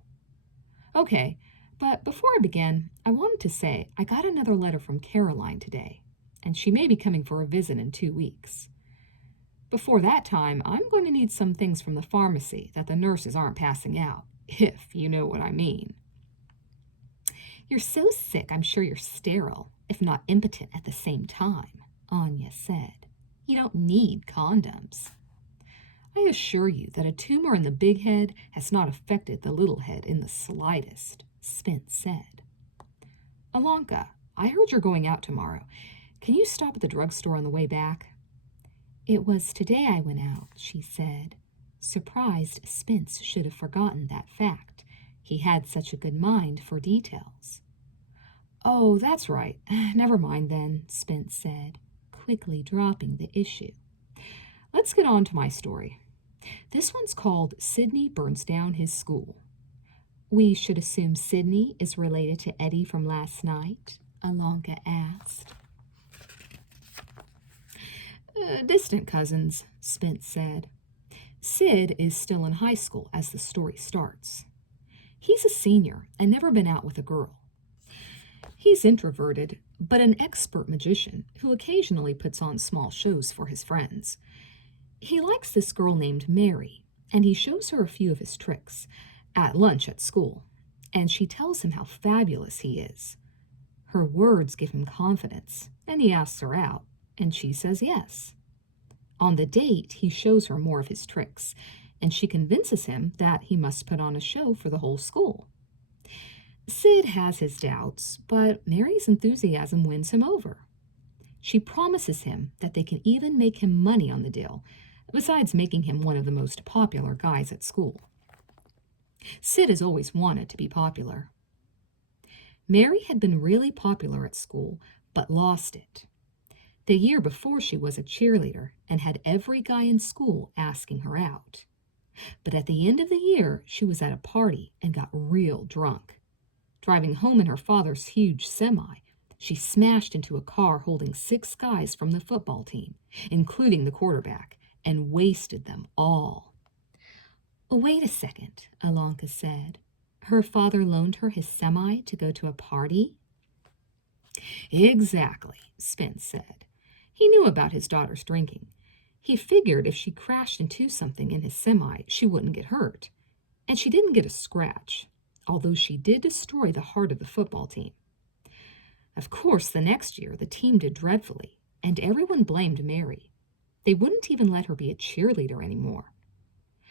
"Okay, but before I begin, I wanted to say I got another letter from Caroline today, and she may be coming for a visit in 2 weeks. Before that time, I'm going to need some things from the pharmacy that the nurses aren't passing out, if you know what I mean." "You're so sick, I'm sure you're sterile, if not impotent at the same time," Anya said. "You don't need condoms." "I assure you that a tumor in the big head has not affected the little head in the slightest," Spence said. "Alonka, I heard you're going out tomorrow. Can you stop at the drugstore on the way back?" "It was today I went out," she said, surprised Spence should have forgotten that fact. He had such a good mind for details. "Oh, that's right. Never mind then," Spence said, quickly dropping the issue. "Let's get on to my story. This one's called Sidney Burns Down His School." "We should assume Sidney is related to Eddie from last night?" Alonka asked. Distant cousins," Spence said. "Sid is still in high school as the story starts. He's a senior and never been out with a girl. He's introverted, but an expert magician who occasionally puts on small shows for his friends. He likes this girl named Mary, and he shows her a few of his tricks at lunch at school, and she tells him how fabulous he is. Her words give him confidence, and he asks her out, and she says yes. On the date, he shows her more of his tricks, and she convinces him that he must put on a show for the whole school. Sid has his doubts, but Mary's enthusiasm wins him over. She promises him that they can even make him money on the deal, besides making him one of the most popular guys at school. Sid has always wanted to be popular. Mary had been really popular at school, but lost it. The year before, she was a cheerleader and had every guy in school asking her out. But at the end of the year, she was at a party and got real drunk. Driving home in her father's huge semi, she smashed into a car holding 6 guys from the football team, including the quarterback, and wasted them all. "Wait a second," Alonka said. "Her father loaned her his semi to go to a party?" "Exactly," Spence said. He knew about his daughter's drinking. He figured if she crashed into something in his semi, she wouldn't get hurt. And she didn't get a scratch, although she did destroy the heart of the football team. Of course, the next year, the team did dreadfully, and everyone blamed Mary. They wouldn't even let her be a cheerleader anymore.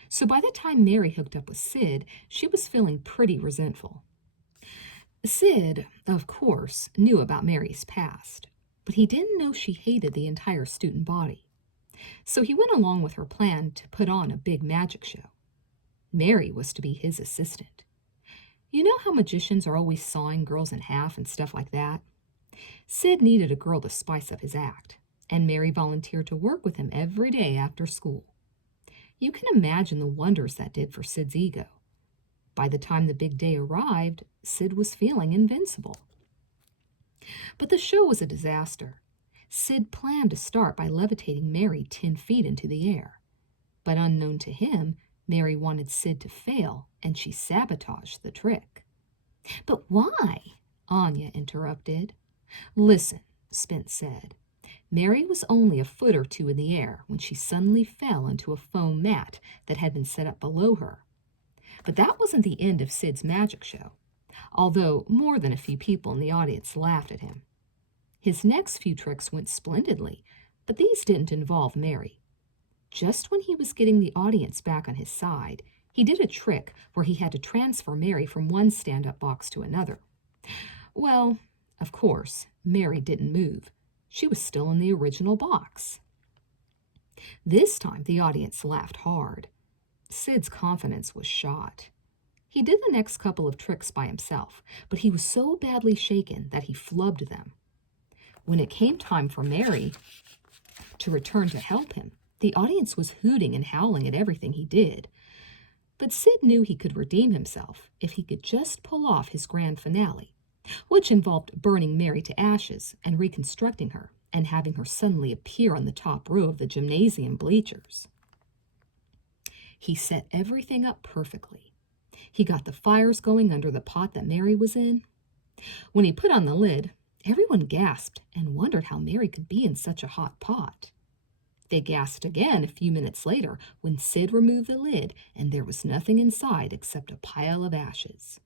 So by the time Mary hooked up with Sid, she was feeling pretty resentful. Sid, of course, knew about Mary's past, but he didn't know she hated the entire student body. So he went along with her plan to put on a big magic show. Mary was to be his assistant. You know how magicians are always sawing girls in half and stuff like that? Sid needed a girl to spice up his act, and Mary volunteered to work with him every day after school. You can imagine the wonders that did for Sid's ego. By the time the big day arrived, Sid was feeling invincible. But the show was a disaster. Sid planned to start by levitating Mary 10 feet into the air. But unknown to him, Mary wanted Sid to fail, and she sabotaged the trick. "But why?" Anya interrupted. "Listen," Spence said. Mary was only a foot or 2 in the air when she suddenly fell into a foam mat that had been set up below her. But that wasn't the end of Sid's magic show, although more than a few people in the audience laughed at him. His next few tricks went splendidly, but these didn't involve Mary. Just when he was getting the audience back on his side, he did a trick where he had to transfer Mary from one stand-up box to another. Well, of course, Mary didn't move. She was still in the original box. This time, the audience laughed hard. Sid's confidence was shot. He did the next couple of tricks by himself, but he was so badly shaken that he flubbed them. When it came time for Mary to return to help him, the audience was hooting and howling at everything he did. But Sid knew he could redeem himself if he could just pull off his grand finale, which involved burning Mary to ashes and reconstructing her and having her suddenly appear on the top row of the gymnasium bleachers. He set everything up perfectly. He got the fires going under the pot that Mary was in. When he put on the lid, everyone gasped and wondered how Mary could be in such a hot pot. They gasped again a few minutes later when Sid removed the lid and there was nothing inside except a pile of ashes.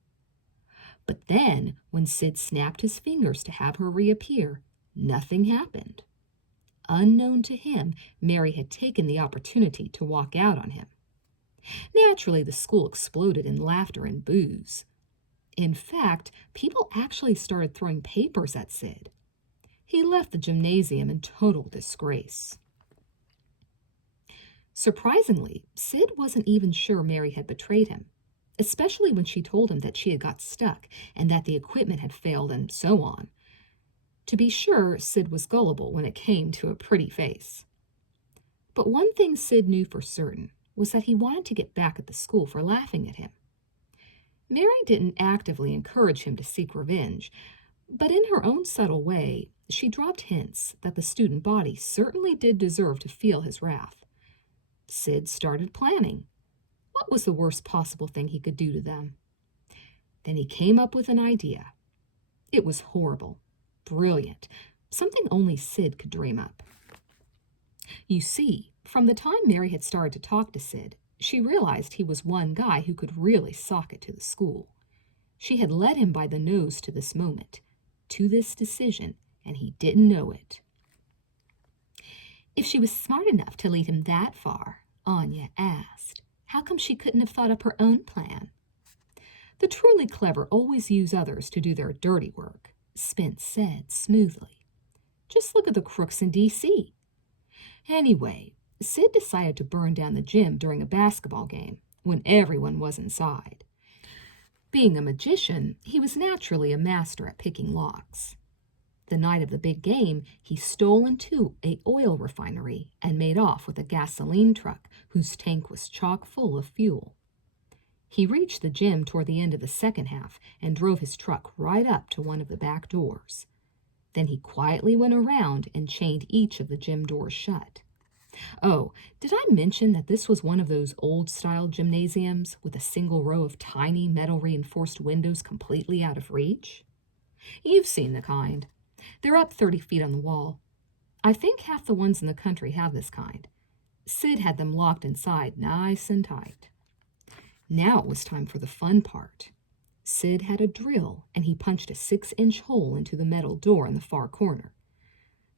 But then, when Sid snapped his fingers to have her reappear, nothing happened. Unknown to him, Mary had taken the opportunity to walk out on him. Naturally, the school exploded in laughter and boos. In fact, people actually started throwing papers at Sid. He left the gymnasium in total disgrace. Surprisingly, Sid wasn't even sure Mary had betrayed him, especially when she told him that she had got stuck and that the equipment had failed and so on. To be sure, Sid was gullible when it came to a pretty face. But one thing Sid knew for certain was that he wanted to get back at the school for laughing at him. Mary didn't actively encourage him to seek revenge, but in her own subtle way, she dropped hints that the student body certainly did deserve to feel his wrath. Sid started planning. What was the worst possible thing he could do to them? Then he came up with an idea. It was horrible, brilliant, something only Sid could dream up. You see, from the time Mary had started to talk to Sid, she realized he was one guy who could really sock it to the school. She had led him by the nose to this moment, to this decision, and he didn't know it. If she was smart enough to lead him that far, Anya asked, how come she couldn't have thought up her own plan? The truly clever always use others to do their dirty work, Spence said smoothly. Just look at the crooks in D.C. Anyway, Sid decided to burn down the gym during a basketball game when everyone was inside. Being a magician, he was naturally a master at picking locks. The night of the big game, he stole into an oil refinery and made off with a gasoline truck whose tank was chock full of fuel. He reached the gym toward the end of the second half and drove his truck right up to one of the back doors. Then he quietly went around and chained each of the gym doors shut. Oh, did I mention that this was one of those old-style gymnasiums with a single row of tiny metal-reinforced windows completely out of reach? You've seen the kind. They're up 30 feet on the wall. I think half the ones in the country have this kind. Sid had them locked inside nice and tight. Now it was time for the fun part. Sid had a drill, and he punched a 6-inch hole into the metal door in the far corner.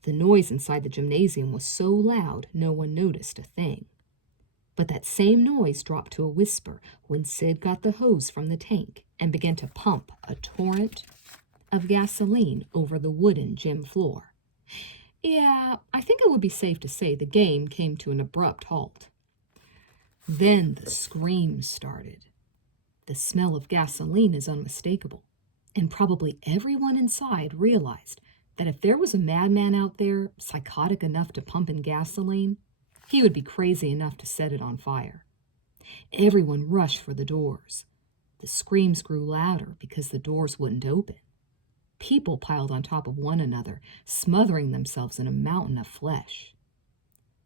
The noise inside the gymnasium was so loud no one noticed a thing. But that same noise dropped to a whisper when Sid got the hose from the tank and began to pump a torrent of gasoline over the wooden gym floor. Yeah, I think it would be safe to say the game came to an abrupt halt. Then the screams started. The smell of gasoline is unmistakable, and probably everyone inside realized that if there was a madman out there psychotic enough to pump in gasoline, he would be crazy enough to set it on fire. Everyone rushed for the doors. The screams grew louder because the doors wouldn't open. People piled on top of one another, smothering themselves in a mountain of flesh.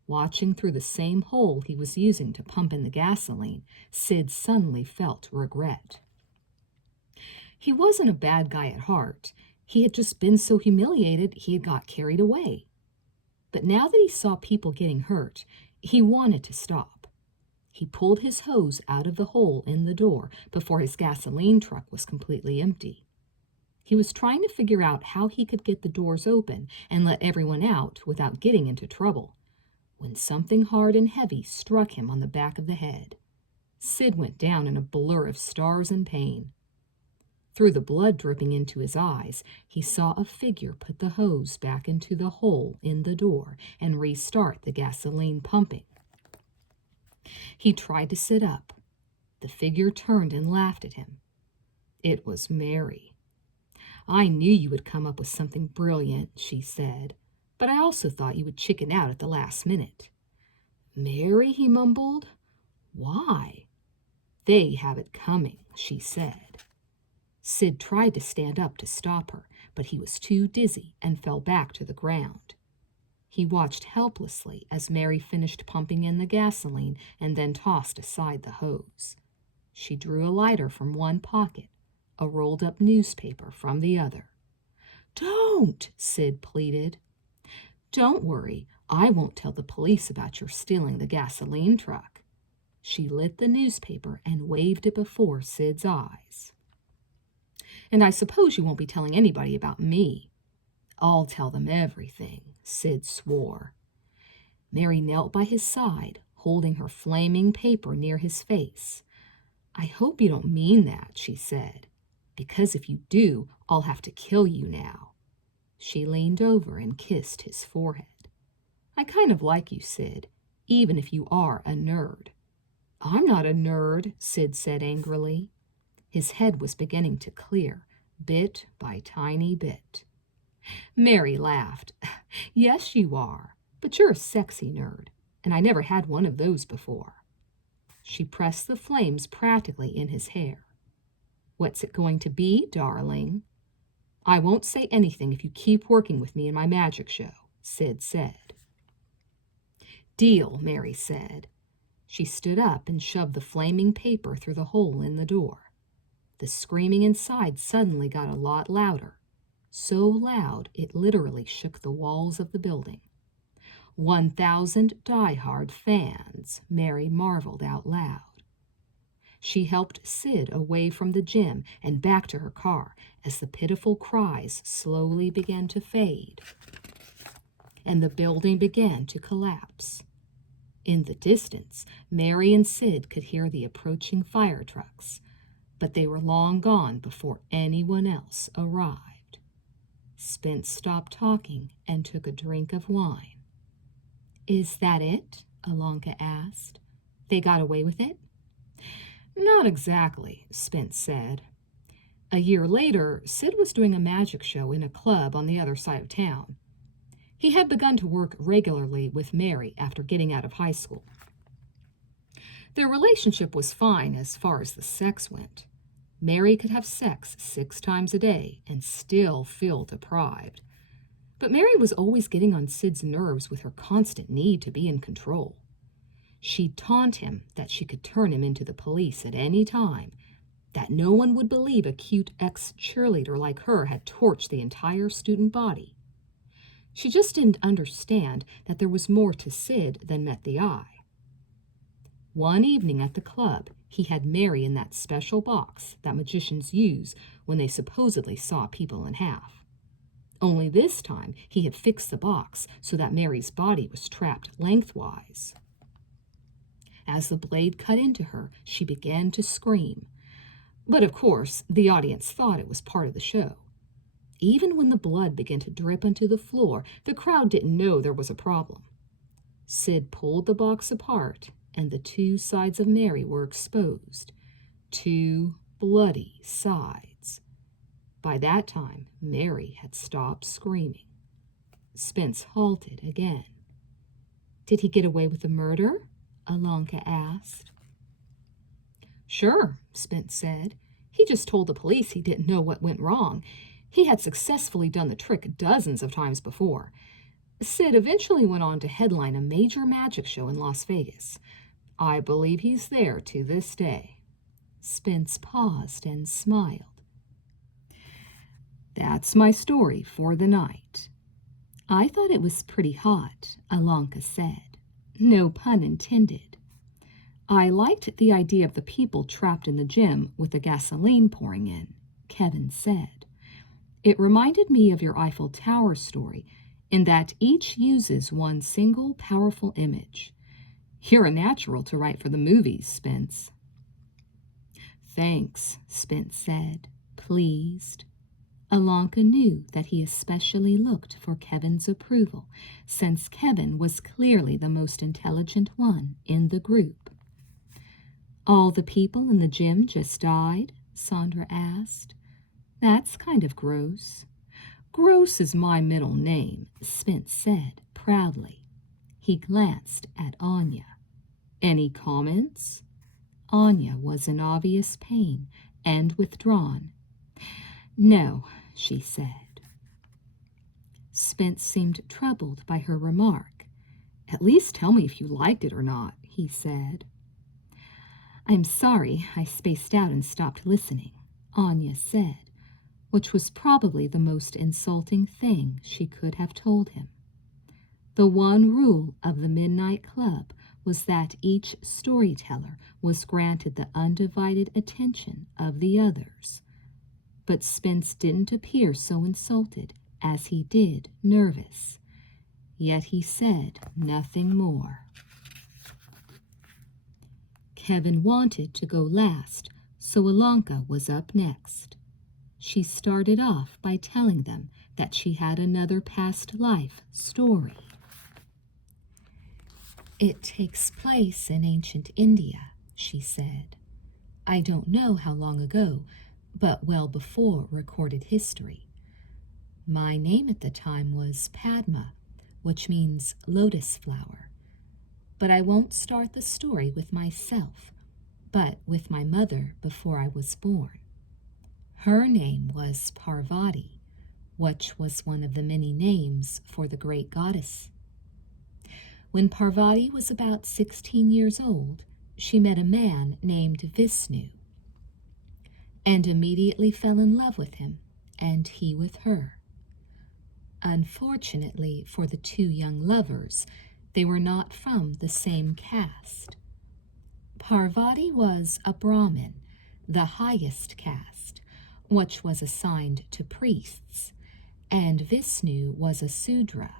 Watching through the same hole he was using to pump in the gasoline, Sid suddenly felt regret. He wasn't a bad guy at heart. He had just been so humiliated he had got carried away. But now that he saw people getting hurt, he wanted to stop. He pulled his hose out of the hole in the door before his gasoline truck was completely empty. He was trying to figure out how he could get the doors open and let everyone out without getting into trouble, when something hard and heavy struck him on the back of the head. Sid went down in a blur of stars and pain. Through the blood dripping into his eyes, he saw a figure put the hose back into the hole in the door and restart the gasoline pumping. He tried to sit up. The figure turned and laughed at him. It was Mary. I knew you would come up with something brilliant, she said, but I also thought you would chicken out at the last minute. Mary, he mumbled. Why? They have it coming, she said. Sid tried to stand up to stop her, but he was too dizzy and fell back to the ground. He watched helplessly as Mary finished pumping in the gasoline and then tossed aside the hose. She drew a lighter from one pocket, a rolled-up newspaper from the other. Don't, Sid pleaded. Don't worry, I won't tell the police about your stealing the gasoline truck. She lit the newspaper and waved it before Sid's eyes. And I suppose you won't be telling anybody about me. I'll tell them everything, Sid swore. Mary knelt by his side, holding her flaming paper near his face. I hope you don't mean that, she said, because if you do, I'll have to kill you now. She leaned over and kissed his forehead. I kind of like you, Sid, even if you are a nerd. I'm not a nerd, Sid said angrily. His head was beginning to clear, bit by tiny bit. Mary laughed. Yes, you are, but you're a sexy nerd, and I never had one of those before. She pressed the flames practically in his hair. What's it going to be, darling? I won't say anything if you keep working with me in my magic show, Sid said. Deal, Mary said. She stood up and shoved the flaming paper through the hole in the door. The screaming inside suddenly got a lot louder, so loud it literally shook the walls of the building. 1,000 die-hard fans, Mary marveled out loud. She helped Sid away from the gym and back to her car as the pitiful cries slowly began to fade, and the building began to collapse. In the distance, Mary and Sid could hear the approaching fire trucks, but they were long gone before anyone else arrived. Spence stopped talking and took a drink of wine. "Is that it?" Alonka asked. "They got away with it?" "Not exactly," Spence said. A year later, Sid was doing a magic show in a club on the other side of town. He had begun to work regularly with Mary after getting out of high school. Their relationship was fine as far as the sex went. Mary could have sex 6 times a day and still feel deprived. But Mary was always getting on Sid's nerves with her constant need to be in control. She'd taunt him that she could turn him into the police at any time, that no one would believe a cute ex-cheerleader like her had torched the entire student body. She just didn't understand that there was more to Sid than met the eye. One evening at the club, he had Mary in that special box that magicians use when they supposedly saw people in half. Only this time, he had fixed the box so that Mary's body was trapped lengthwise. As the blade cut into her, she began to scream. But of course, the audience thought it was part of the show. Even when the blood began to drip onto the floor, the crowd didn't know there was a problem. Sid pulled the box apart, and the 2 sides of Mary were exposed. 2 bloody sides. By that time, Mary had stopped screaming. Spence halted again. "Did he get away with the murder?" Alonka asked. "Sure," Spence said. "He just told the police he didn't know what went wrong. He had successfully done the trick dozens of times before. Sid eventually went on to headline a major magic show in Las Vegas. I believe he's there to this day." Spence paused and smiled. "That's my story for the night." "I thought it was pretty hot," Alonka said. No pun intended. "I liked the idea of the people trapped in the gym with the gasoline pouring in," Kevin said. "It reminded me of your Eiffel Tower story, in that each uses one single powerful image. You're a natural to write for the movies, Spence." "Thanks," Spence said, pleased. Alonka knew that he especially looked for Kevin's approval, since Kevin was clearly the most intelligent one in the group. "All the people in the gym just died?" Sandra asked. "That's kind of gross." "Gross is my middle name," Spence said proudly. He glanced at Anya. "Any comments?" Anya was in obvious pain and withdrawn. "No," she said. Spence seemed troubled by her remark. "At least tell me if you liked it or not," he said. "I'm sorry I spaced out and stopped listening," Anya said, which was probably the most insulting thing she could have told him. The one rule of the Midnight Club was that each storyteller was granted the undivided attention of the others. But Spence didn't appear so insulted as he did nervous. Yet he said nothing more. Kevin wanted to go last, so Alonka was up next. She started off by telling them that she had another past life story. "It takes place in ancient India," she said. "I don't know how long ago, but well before recorded history. My name at the time was Padma, which means lotus flower. But I won't start the story with myself, but with my mother before I was born. Her name was Parvati, which was one of the many names for the great goddess. When Parvati was about 16 years old, she met a man named Vishnu, and immediately fell in love with him, and he with her. Unfortunately for the 2 young lovers, They were not from the same caste. Parvati was a Brahmin, the highest caste, which was assigned to priests, and Vishnu was a Sudra,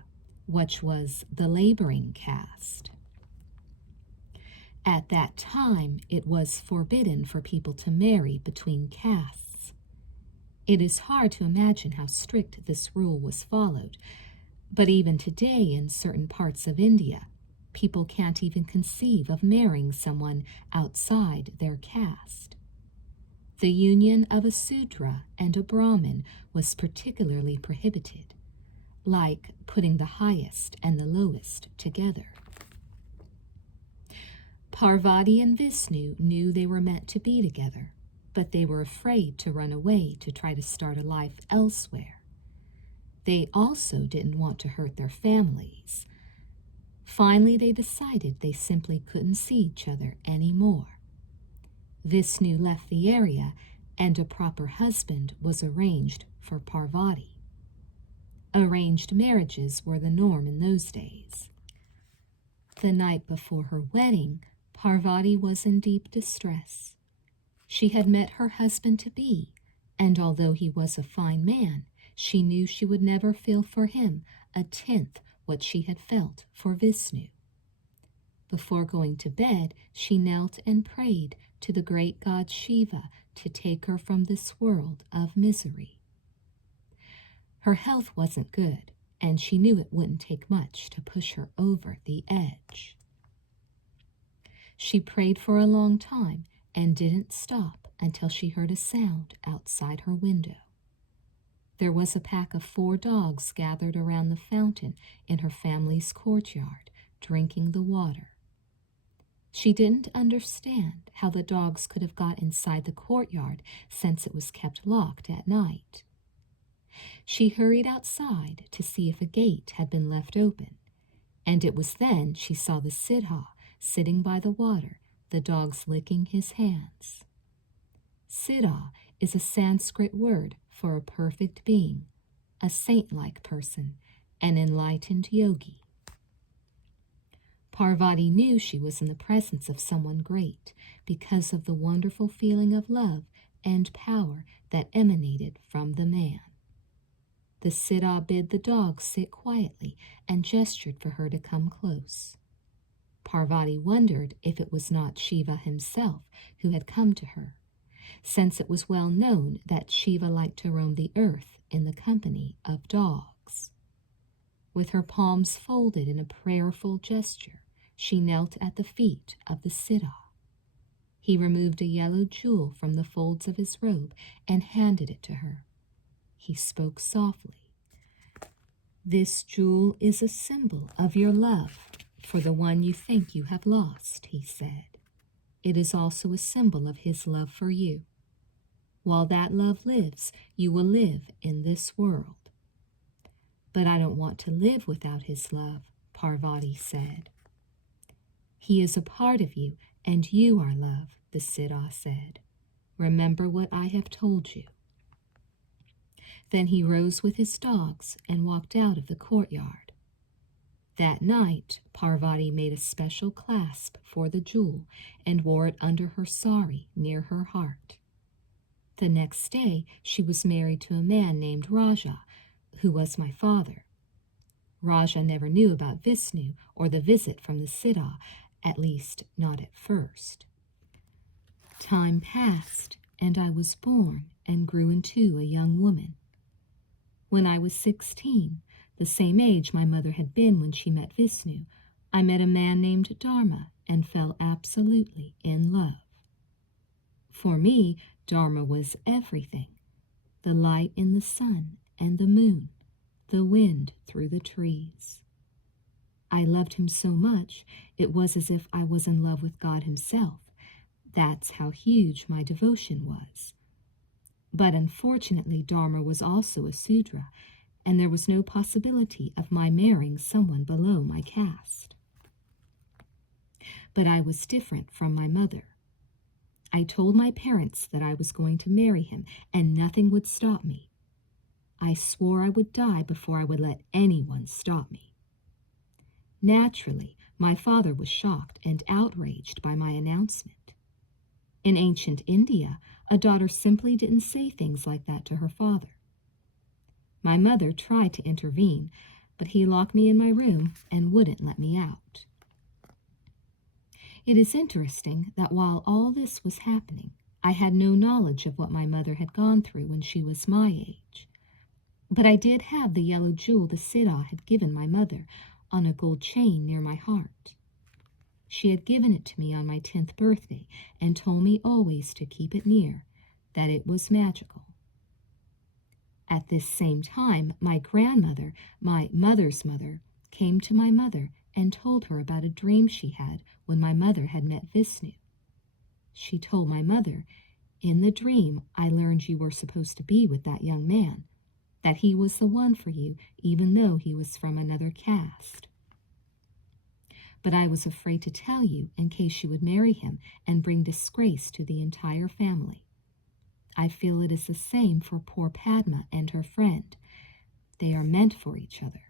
which was the laboring caste. At that time, it was forbidden for people to marry between castes. It is hard to imagine how strict this rule was followed, but even today in certain parts of India, people can't even conceive of marrying someone outside their caste. The union of a Sudra and a Brahmin was particularly prohibited, like putting the highest and the lowest together. Parvati and Vishnu knew they were meant to be together, but they were afraid to run away to try to start a life elsewhere. They also didn't want to hurt their families. Finally, they decided they simply couldn't see each other anymore. Vishnu left the area, and a proper husband was arranged for Parvati. Arranged marriages were the norm in those days. The night before her wedding, Parvati was in deep distress. She had met her husband-to-be, and although he was a fine man, she knew she would never feel for him a tenth what she had felt for Vishnu. Before going to bed, she knelt and prayed to the great god Shiva to take her from this world of misery. Her health wasn't good, and she knew it wouldn't take much to push her over the edge. She prayed for a long time and didn't stop until she heard a sound outside her window. There was a pack of 4 dogs gathered around the fountain in her family's courtyard, drinking the water. She didn't understand how the dogs could have got inside the courtyard since it was kept locked at night. She hurried outside to see if a gate had been left open, and it was then she saw the Siddha sitting by the water, the dogs licking his hands. Siddha is a Sanskrit word for a perfect being, a saint-like person, an enlightened yogi. Parvati knew she was in the presence of someone great because of the wonderful feeling of love and power that emanated from the man. The Siddha bid the dogs sit quietly and gestured for her to come close. Parvati wondered if it was not Shiva himself who had come to her, since it was well known that Shiva liked to roam the earth in the company of dogs. With her palms folded in a prayerful gesture, she knelt at the feet of the Siddha. He removed a yellow jewel from the folds of his robe and handed it to her. He spoke softly. "This jewel is a symbol of your love for the one you think you have lost," he said. "It is also a symbol of his love for you. While that love lives, you will live in this world." "But I don't want to live without his love," Parvati said. "He is a part of you, and you are love," the Siddha said. "Remember what I have told you." Then he rose with his dogs and walked out of the courtyard. That night, Parvati made a special clasp for the jewel and wore it under her sari near her heart. The next day, she was married to a man named Raja, who was my father. Raja never knew about Vishnu or the visit from the Siddha, at least not at first. Time passed, and I was born and grew into a young woman. When I was 16, the same age my mother had been when she met Vishnu, I met a man named Dharma and fell absolutely in love. For me, Dharma was everything: the light in the sun and the moon, the wind through the trees. I loved him so much, it was as if I was in love with God himself. That's how huge my devotion was. But unfortunately, Dharma was also a Sudra, and there was no possibility of my marrying someone below my caste. But I was different from my mother. I told my parents that I was going to marry him, and nothing would stop me. I swore I would die before I would let anyone stop me. Naturally, my father was shocked and outraged by my announcement. In ancient India, a daughter simply didn't say things like that to her father. My mother tried to intervene, but he locked me in my room and wouldn't let me out. It is interesting that while all this was happening, I had no knowledge of what my mother had gone through when she was my age. But I did have the yellow jewel the Siddha had given my mother on a gold chain near my heart. She had given it to me on my 10th birthday and told me always to keep it near, that it was magical. At this same time, my grandmother, my mother's mother, came to my mother and told her about a dream she had when my mother had met Vishnu. She told my mother, "In the dream, I learned you were supposed to be with that young man, that he was the one for you, even though he was from another caste. But I was afraid to tell you in case you would marry him and bring disgrace to the entire family. I feel it is the same for poor Padma and her friend. They are meant for each other."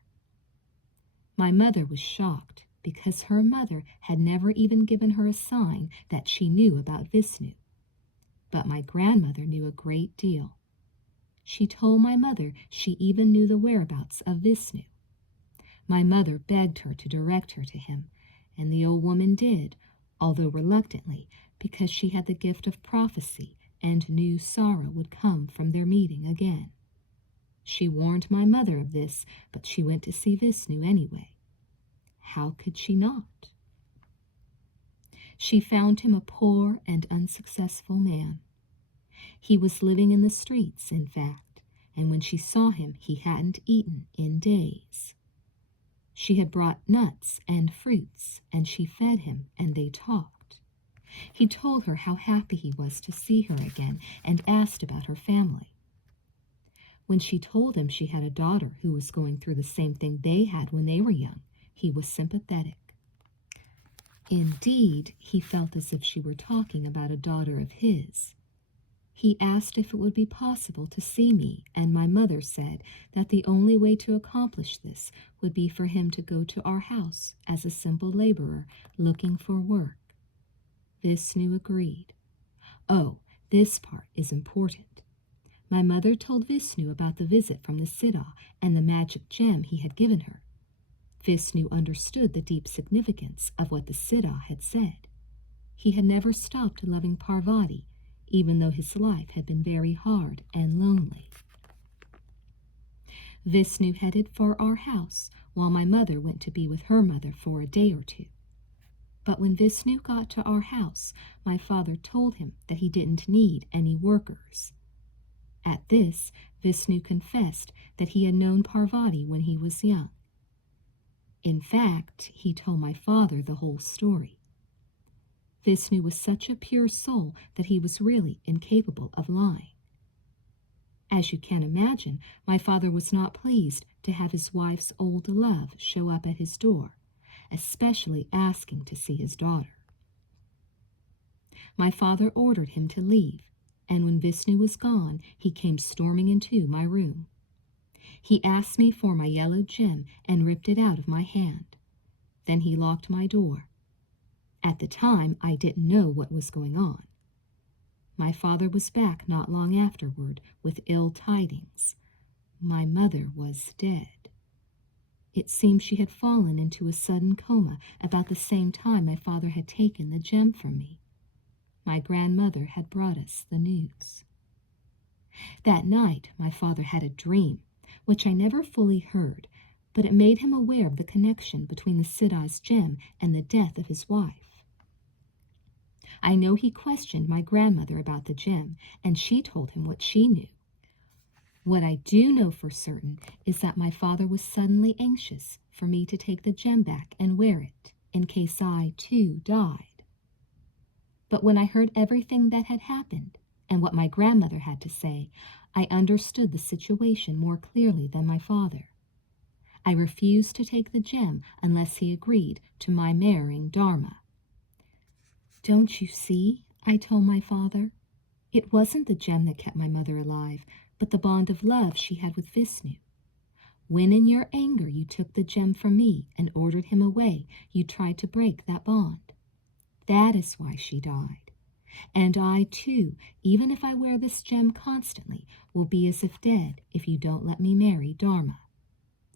My mother was shocked because her mother had never even given her a sign that she knew about Vishnu. But my grandmother knew a great deal. She told my mother she even knew the whereabouts of Vishnu. My mother begged her to direct her to him, and the old woman did, although reluctantly, because she had the gift of prophecy and knew sorrow would come from their meeting again. She warned my mother of this, but she went to see Vishnu anyway. How could she not? She found him a poor and unsuccessful man. He was living in the streets, in fact, and when she saw him, he hadn't eaten in days. She had brought nuts and fruits, and she fed him, and they talked. He told her how happy he was to see her again and asked about her family. When she told him she had a daughter who was going through the same thing they had when they were young, he was sympathetic. Indeed, he felt as if she were talking about a daughter of his. He asked if it would be possible to see me, and my mother said that the only way to accomplish this would be for him to go to our house as a simple laborer looking for work. Vishnu agreed. Oh, this part is important. My mother told Vishnu about the visit from the Siddha and the magic gem he had given her. Vishnu understood the deep significance of what the Siddha had said. He had never stopped loving Parvati, even though his life had been very hard and lonely. Vishnu headed for our house, while my mother went to be with her mother for a day or two. But when Vishnu got to our house, my father told him that he didn't need any workers. At this, Vishnu confessed that he had known Parvati when he was young. In fact, he told my father the whole story. Vishnu was such a pure soul that he was really incapable of lying. As you can imagine, my father was not pleased to have his wife's old love show up at his door, especially asking to see his daughter. My father ordered him to leave, and when Vishnu was gone, he came storming into my room. He asked me for my yellow gem and ripped it out of my hand. Then he locked my door. At the time, I didn't know what was going on. My father was back not long afterward with ill tidings. My mother was dead. It seemed she had fallen into a sudden coma about the same time my father had taken the gem from me. My grandmother had brought us the news. That night, my father had a dream, which I never fully heard, but it made him aware of the connection between the Siddha's gem and the death of his wife. I know he questioned my grandmother about the gem, and she told him what she knew. What I do know for certain is that my father was suddenly anxious for me to take the gem back and wear it, in case I, too, died. But when I heard everything that had happened, and what my grandmother had to say, I understood the situation more clearly than my father. I refused to take the gem unless he agreed to my marrying Dharma. "Don't you see?" I told my father. "It wasn't the gem that kept my mother alive, but the bond of love she had with Vishnu. When in your anger you took the gem from me and ordered him away, you tried to break that bond. That is why she died. And I, too, even if I wear this gem constantly, will be as if dead if you don't let me marry Dharma.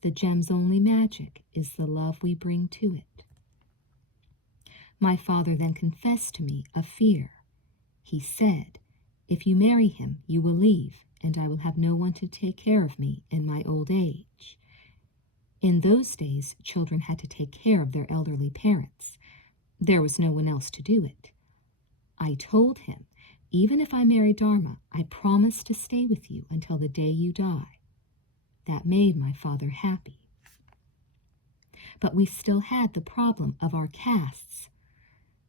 The gem's only magic is the love we bring to it." My father then confessed to me of fear. He said, "If you marry him, you will leave, and I will have no one to take care of me in my old age." In those days, children had to take care of their elderly parents. There was no one else to do it. I told him, "Even if I marry Dharma, I promise to stay with you until the day you die." That made my father happy. But we still had the problem of our castes.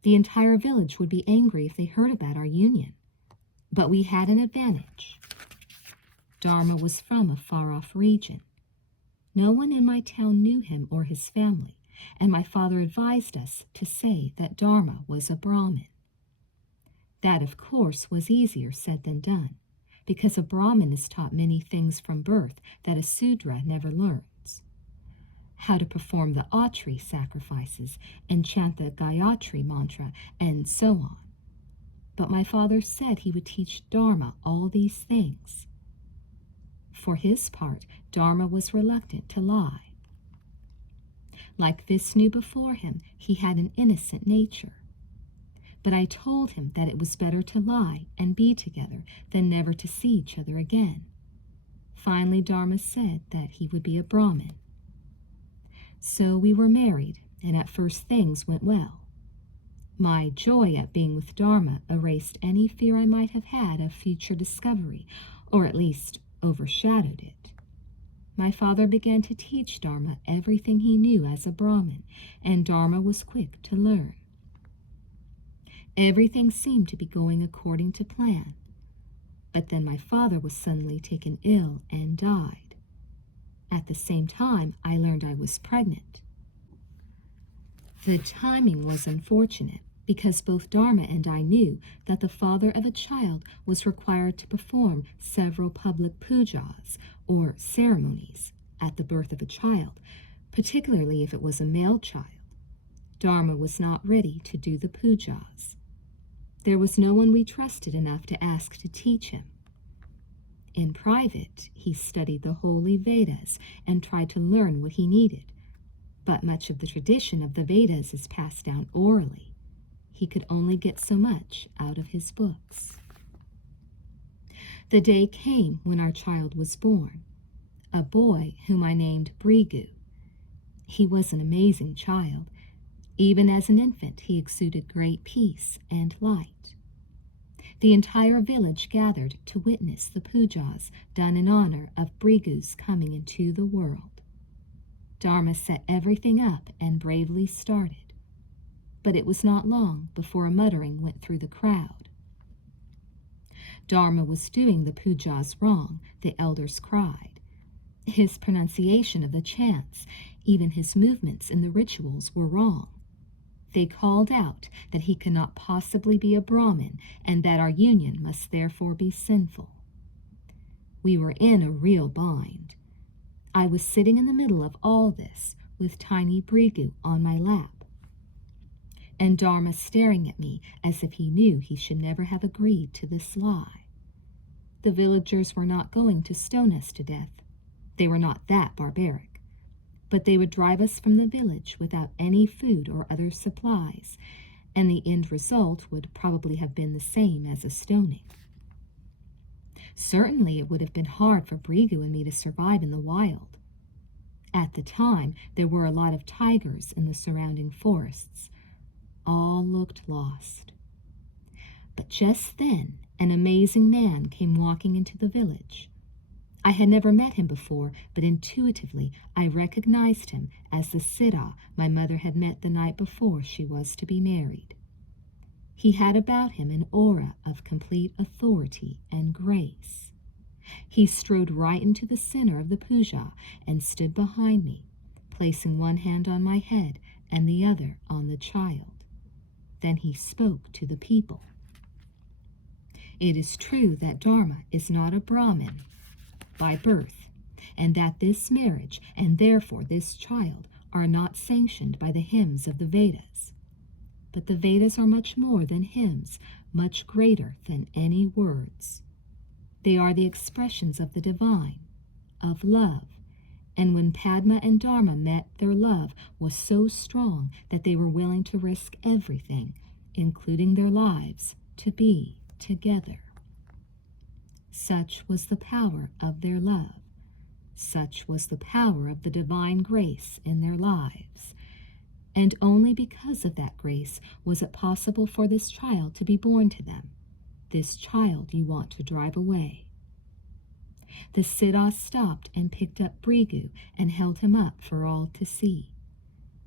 The entire village would be angry if they heard about our union. But we had an advantage. Dharma was from a far-off region. No one in my town knew him or his family, and my father advised us to say that Dharma was a Brahmin. That, of course, was easier said than done, because a Brahmin is taught many things from birth that a Sudra never learns. How to perform the Atri sacrifices and chant the Gayatri mantra, and so on. But my father said he would teach Dharma all these things. For his part, Dharma was reluctant to lie. Like Vishnu before him, he had an innocent nature. But I told him that it was better to lie and be together than never to see each other again. Finally, Dharma said that he would be a Brahmin. So we were married, and at first things went well. My joy at being with Dharma erased any fear I might have had of future discovery, or at least overshadowed it. My father began to teach Dharma everything he knew as a Brahmin, and Dharma was quick to learn. Everything seemed to be going according to plan. But then my father was suddenly taken ill and died. At the same time, I learned I was pregnant. The timing was unfortunate because both Dharma and I knew that the father of a child was required to perform several public pujas, or ceremonies, at the birth of a child, particularly if it was a male child. Dharma was not ready to do the pujas. There was no one we trusted enough to ask to teach him. In private, he studied the holy Vedas and tried to learn what he needed, but much of the tradition of the Vedas is passed down orally. He could only get so much out of his books. The day came when our child was born, a boy whom I named Brigu. He was an amazing child. Even as an infant, he exuded great peace and light. The entire village gathered to witness the pujas done in honor of Brigu's coming into the world. Dharma set everything up and bravely started. But it was not long before a muttering went through the crowd. Dharma was doing the pujas wrong, the elders cried. His pronunciation of the chants, even his movements in the rituals were wrong. They called out that he could not possibly be a Brahmin and that our union must therefore be sinful. We were in a real bind. I was sitting in the middle of all this with tiny Brigu on my lap, and Dharma staring at me as if he knew he should never have agreed to this lie. The villagers were not going to stone us to death. They were not that barbaric. But they would drive us from the village without any food or other supplies, and the end result would probably have been the same as a stoning. Certainly it would have been hard for Brigu and me to survive in the wild. At the time, there were a lot of tigers in the surrounding forests. All looked lost. But just then, an amazing man came walking into the village. I had never met him before, but intuitively I recognized him as the Siddha my mother had met the night before she was to be married. He had about him an aura of complete authority and grace. He strode right into the center of the puja and stood behind me, placing one hand on my head and the other on the child. Then he spoke to the people. "It is true that Dharma is not a Brahmin by birth, and that this marriage, and therefore this child, are not sanctioned by the hymns of the Vedas. But the Vedas are much more than hymns, much greater than any words. They are the expressions of the divine, of love, and when Padma and Dharma met, their love was so strong that they were willing to risk everything, including their lives, to be together. Such was the power of their love. Such was the power of the divine grace in their lives. And only because of that grace was it possible for this child to be born to them, this child you want to drive away. The Siddha stopped and picked up Brigu and held him up for all to see.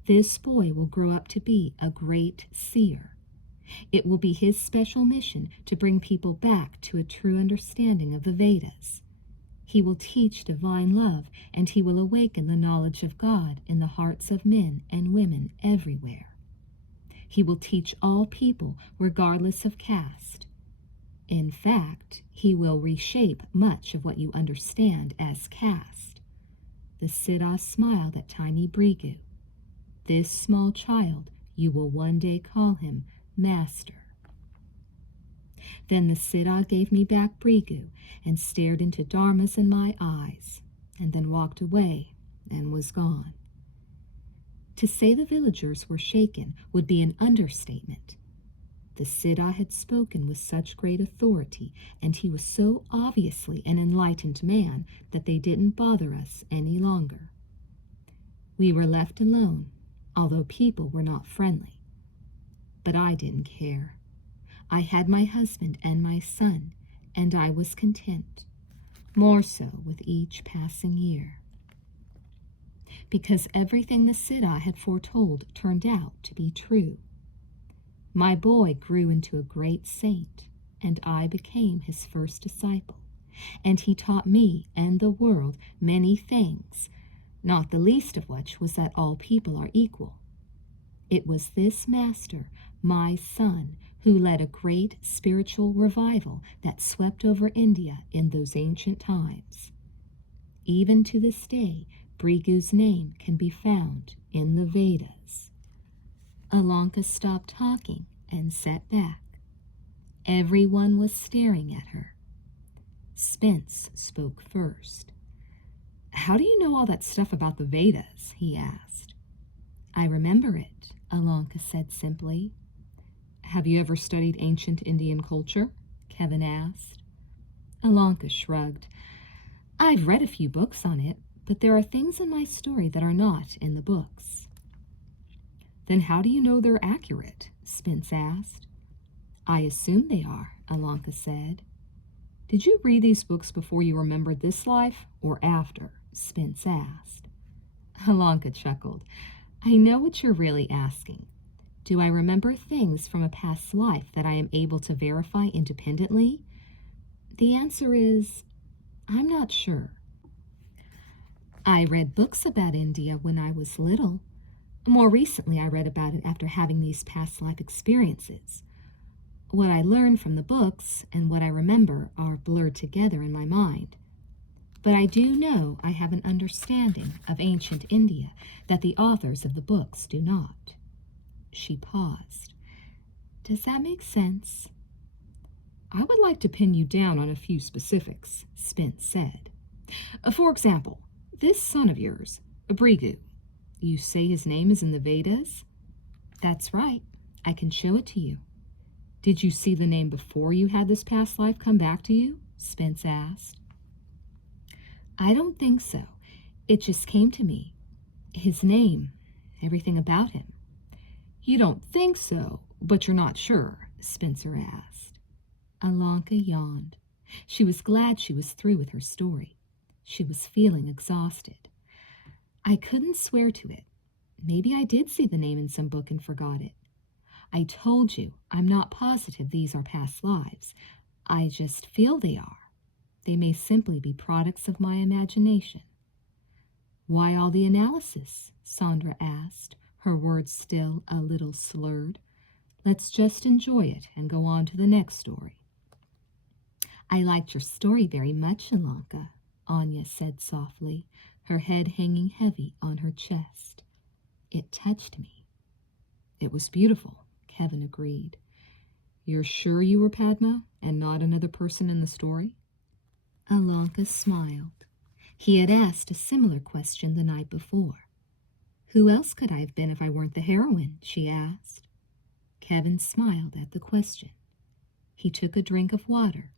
This boy will grow up to be a great seer. It will be his special mission to bring people back to a true understanding of the Vedas. He will teach divine love, and he will awaken the knowledge of God in the hearts of men and women everywhere. He will teach all people, regardless of caste. In fact, he will reshape much of what you understand as caste. The Siddha smiled at tiny Brigu. This small child, you will one day call him Master. Then the Siddha gave me back Brigu and stared into Dharma's and my eyes, and then walked away and was gone. To say the villagers were shaken would be an understatement. The Siddha had spoken with such great authority, and he was so obviously an enlightened man that they didn't bother us any longer. We were left alone, although people were not friendly. But I didn't care. I had my husband and my son, and I was content, more so with each passing year. Because everything the Siddha had foretold turned out to be true. My boy grew into a great saint, and I became his first disciple, and he taught me and the world many things, not the least of which was that all people are equal. It was this master, my son, who led a great spiritual revival that swept over India in those ancient times. Even to this day, Brigu's name can be found in the Vedas. Alanka stopped talking and sat back. Everyone was staring at her. Spence spoke first. "How do you know all that stuff about the Vedas?" he asked. "I remember it," Alanka said simply. "Have you ever studied ancient Indian culture?" Kevin asked. Alanka shrugged. "I've read a few books on it, but there are things in my story that are not in the books." "Then how do you know they're accurate?" Spence asked. "I assume they are," Alanka said. "Did you read these books before you remembered this life, or after?" Spence asked. Alanka chuckled. "I know what you're really asking. Do I remember things from a past life that I am able to verify independently? The answer is, I'm not sure. I read books about India when I was little. More recently, I read about it after having these past life experiences. What I learned from the books and what I remember are blurred together in my mind. But I do know I have an understanding of ancient India that the authors of the books do not." She paused. "Does that make sense?" "I would like to pin you down on a few specifics," Spence said. "For example, this son of yours, Brigu, you say his name is in the Vedas?" "That's right. I can show it to you." "Did you see the name before you had this past life come back to you?" Spence asked. "I don't think so. It just came to me. His name, everything about him." "You don't think so, but you're not sure?" Spencer asked. Alanka yawned. She was glad she was through with her story. She was feeling exhausted. "I couldn't swear to it. Maybe I did see the name in some book and forgot it. I told you, I'm not positive these are past lives. I just feel they are. They may simply be products of my imagination." "Why all the analysis?" Sandra asked, her words still a little slurred. "Let's just enjoy it and go on to the next story." "I liked your story very much, Alanka." Anya said softly, her head hanging heavy on her chest. It touched me. It was beautiful, Kevin agreed. You're sure you were Padma and not another person in the story? Alanka smiled. He had asked a similar question the night before. Who else could I have been if I weren't the heroine? She asked. Kevin smiled at the question. He took a drink of water.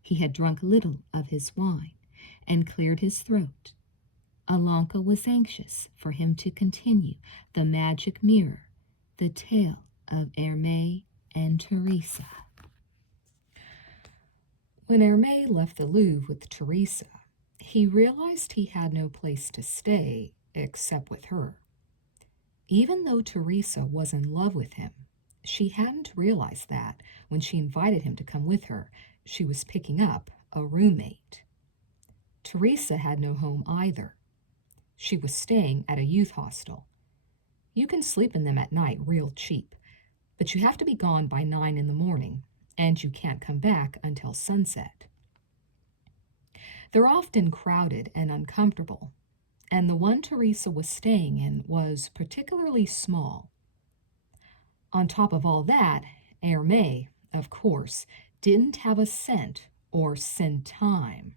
He had drunk little of his wine and cleared his throat. Alanka was anxious for him to continue the magic mirror, the tale of Hermé and Teresa. When Hermé left the Louvre with Teresa, he realized he had no place to stay except with her. Even though Teresa was in love with him, she hadn't realized that when she invited him to come with her, she was picking up a roommate. Teresa had no home either. She was staying at a youth hostel. You can sleep in them at night real cheap, but you have to be gone by 9 in the morning, and you can't come back until sunset. They're often crowded and uncomfortable, and the one Teresa was staying in was particularly small. On top of all that, Hermé, of course, didn't have a cent or centime.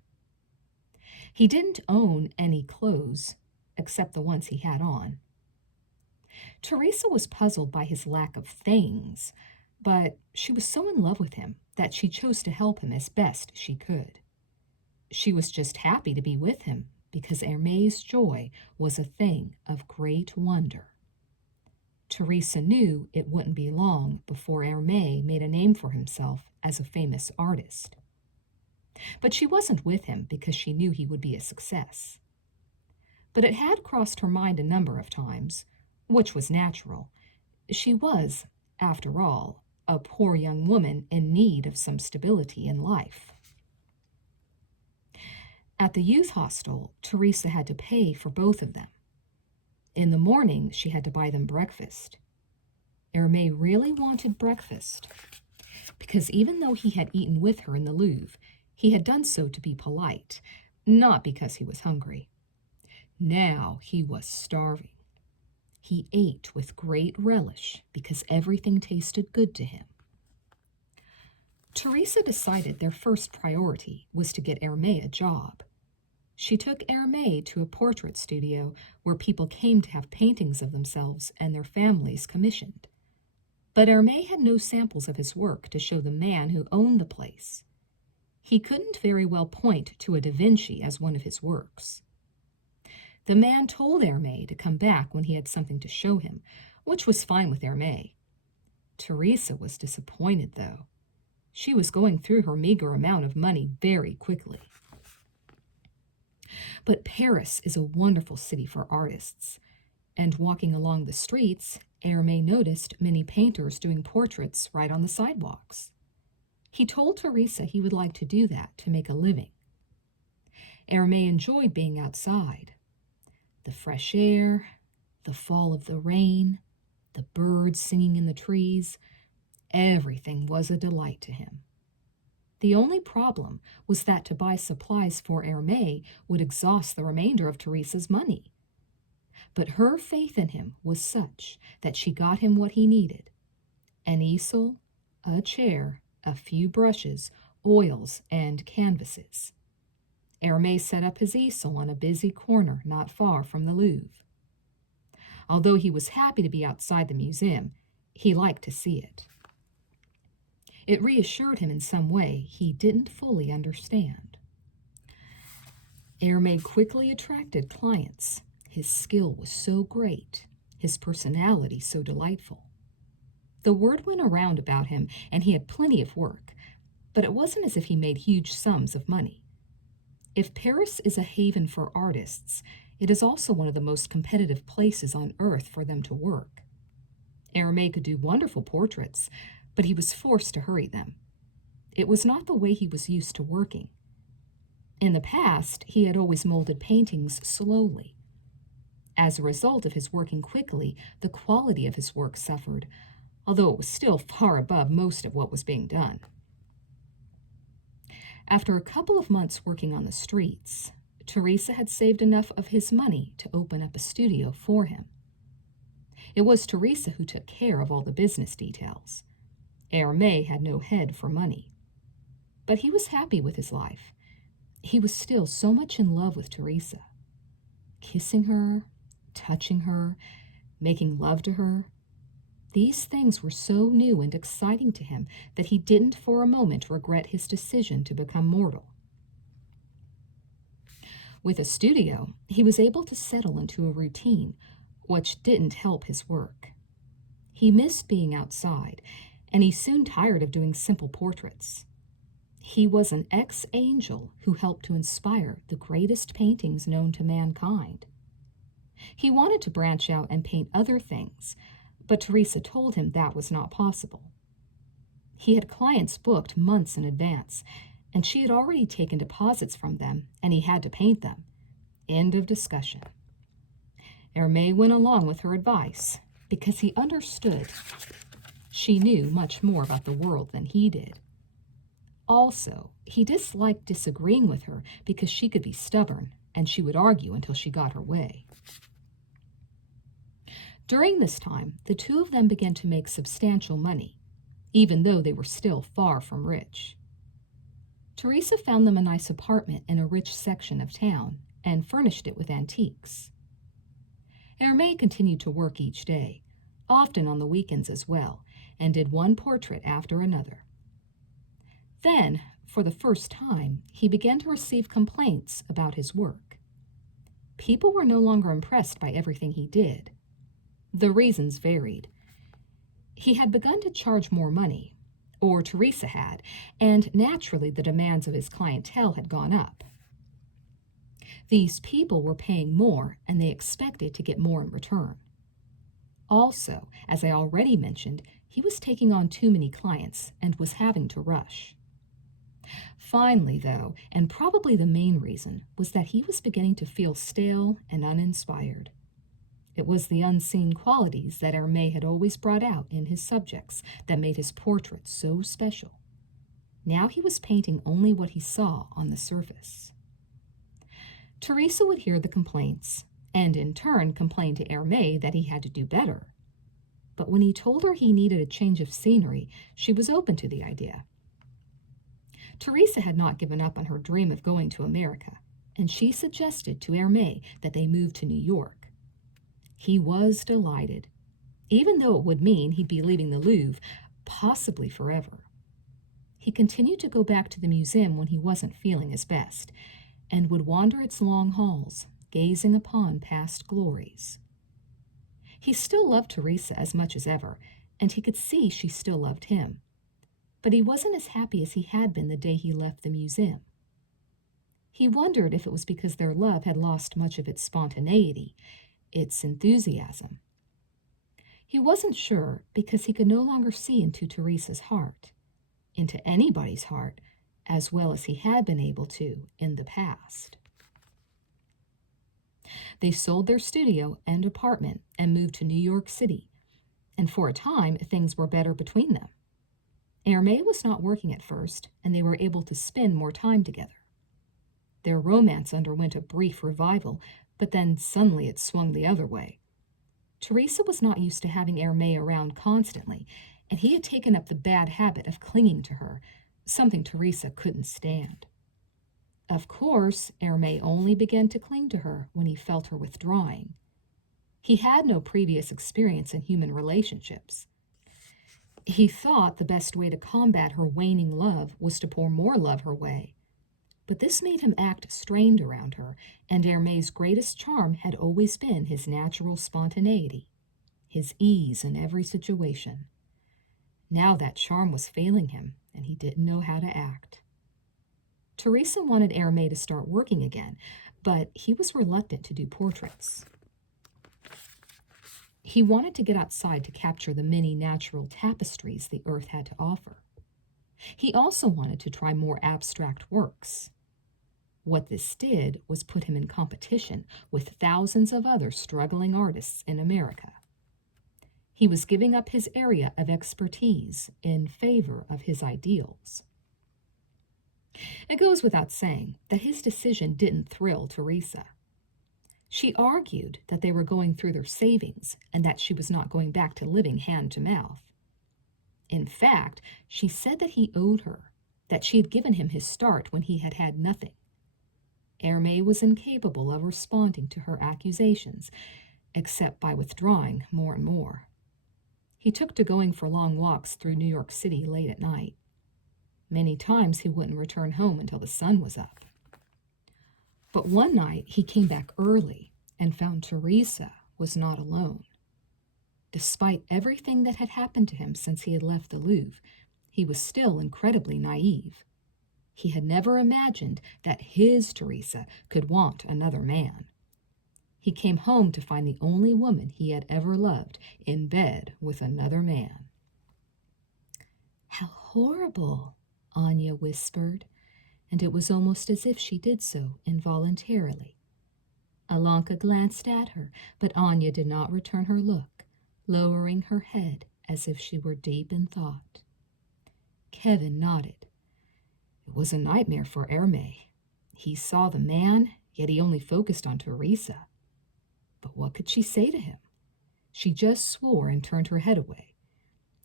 He didn't own any clothes, except the ones he had on. Teresa was puzzled by his lack of things, but she was so in love with him that she chose to help him as best she could. She was just happy to be with him because Hermé's joy was a thing of great wonder. Teresa knew it wouldn't be long before Hermé made a name for himself as a famous artist. But she wasn't with him because she knew he would be a success. But it had crossed her mind a number of times, which was natural. She was, after all, a poor young woman in need of some stability in life. At the youth hostel, Teresa had to pay for both of them. In the morning, she had to buy them breakfast. Hermé really wanted breakfast, because even though he had eaten with her in the Louvre, he had done so to be polite, not because he was hungry. Now he was starving. He ate with great relish because everything tasted good to him. Teresa decided their first priority was to get Hermé a job. She took Hermé to a portrait studio where people came to have paintings of themselves and their families commissioned. But Hermé had no samples of his work to show the man who owned the place. He couldn't very well point to a Da Vinci as one of his works. The man told Hermé to come back when he had something to show him, which was fine with Hermé. Teresa was disappointed, though. She was going through her meager amount of money very quickly. But Paris is a wonderful city for artists, and walking along the streets, Hermé noticed many painters doing portraits right on the sidewalks. He told Teresa he would like to do that to make a living. Hermé enjoyed being outside. The fresh air, the fall of the rain, the birds singing in the trees, everything was a delight to him. The only problem was that to buy supplies for Hermé would exhaust the remainder of Teresa's money. But her faith in him was such that she got him what he needed: an easel, a chair, a few brushes, oils, and canvases. Hermé set up his easel on a busy corner not far from the Louvre. Although he was happy to be outside the museum, he liked to see it. It reassured him in some way he didn't fully understand. Hermé quickly attracted clients. His skill was so great, his personality so delightful. The word went around about him, and he had plenty of work, but it wasn't as if he made huge sums of money. If Paris is a haven for artists, it is also one of the most competitive places on earth for them to work. Hermé could do wonderful portraits, but he was forced to hurry them. It was not the way he was used to working. In the past, he had always molded paintings slowly. As a result of his working quickly, the quality of his work suffered, although it was still far above most of what was being done. After a couple of months working on the streets, Teresa had saved enough of his money to open up a studio for him. It was Teresa who took care of all the business details. Hermé had no head for money. But he was happy with his life. He was still so much in love with Teresa. Kissing her, touching her, making love to her. These things were so new and exciting to him that he didn't for a moment regret his decision to become mortal. With a studio, he was able to settle into a routine, which didn't help his work. He missed being outside, and he soon tired of doing simple portraits. He was an ex-angel who helped to inspire the greatest paintings known to mankind. He wanted to branch out and paint other things, but Teresa told him that was not possible. He had clients booked months in advance, and she had already taken deposits from them, and he had to paint them. End of discussion. Hermé went along with her advice because he understood she knew much more about the world than he did. Also, he disliked disagreeing with her because she could be stubborn, and she would argue until she got her way. During this time, the two of them began to make substantial money, even though they were still far from rich. Teresa found them a nice apartment in a rich section of town and furnished it with antiques. Hermé continued to work each day, often on the weekends as well, and did one portrait after another. Then, for the first time, he began to receive complaints about his work. People were no longer impressed by everything he did. The reasons varied. He had begun to charge more money, or Teresa had, and naturally the demands of his clientele had gone up. These people were paying more, and they expected to get more in return. Also, as I already mentioned, he was taking on too many clients and was having to rush. Finally, though, and probably the main reason, was that he was beginning to feel stale and uninspired. It was the unseen qualities that Hermé had always brought out in his subjects that made his portraits so special. Now he was painting only what he saw on the surface. Teresa would hear the complaints, and in turn complain to Hermé that he had to do better. But when he told her he needed a change of scenery, she was open to the idea. Teresa had not given up on her dream of going to America, and she suggested to Hermé that they move to New York. He was delighted, even though it would mean he'd be leaving the Louvre, possibly forever. He continued to go back to the museum when he wasn't feeling his best, and would wander its long halls, gazing upon past glories. He still loved Teresa as much as ever, and he could see she still loved him. But he wasn't as happy as he had been the day he left the museum. He wondered if it was because their love had lost much of its spontaneity, its enthusiasm. He wasn't sure because he could no longer see into Teresa's heart, into anybody's heart, as well as he had been able to in the past. They sold their studio and apartment and moved to New York City, and for a time things were better between them. Hermé was not working at first, and they were able to spend more time together. Their romance underwent a brief revival, but then suddenly it swung the other way. Teresa was not used to having Hermé around constantly, and he had taken up the bad habit of clinging to her, something Teresa couldn't stand. Of course, Hermé only began to cling to her when he felt her withdrawing. He had no previous experience in human relationships. He thought the best way to combat her waning love was to pour more love her way. But this made him act strained around her, and Hermé's greatest charm had always been his natural spontaneity, his ease in every situation. Now that charm was failing him, and he didn't know how to act. Teresa wanted Hermé to start working again, but he was reluctant to do portraits. He wanted to get outside to capture the many natural tapestries the earth had to offer. He also wanted to try more abstract works. What this did was put him in competition with thousands of other struggling artists in America. He was giving up his area of expertise in favor of his ideals. It goes without saying that his decision didn't thrill Teresa. She argued that they were going through their savings and that she was not going back to living hand to mouth. In fact, she said that he owed her, that she had given him his start when he had had nothing. Hermé was incapable of responding to her accusations, except by withdrawing more and more. He took to going for long walks through New York City late at night. Many times he wouldn't return home until the sun was up. But one night he came back early and found Teresa was not alone. Despite everything that had happened to him since he had left the Louvre, he was still incredibly naive. He had never imagined that his Teresa could want another man. He came home to find the only woman he had ever loved in bed with another man. "How horrible," Anya whispered, and it was almost as if she did so involuntarily. Alanka glanced at her, but Anya did not return her look, lowering her head as if she were deep in thought. Kevin nodded. It was a nightmare for Hermé. He saw the man, yet he only focused on Teresa. But what could she say to him? She just swore and turned her head away.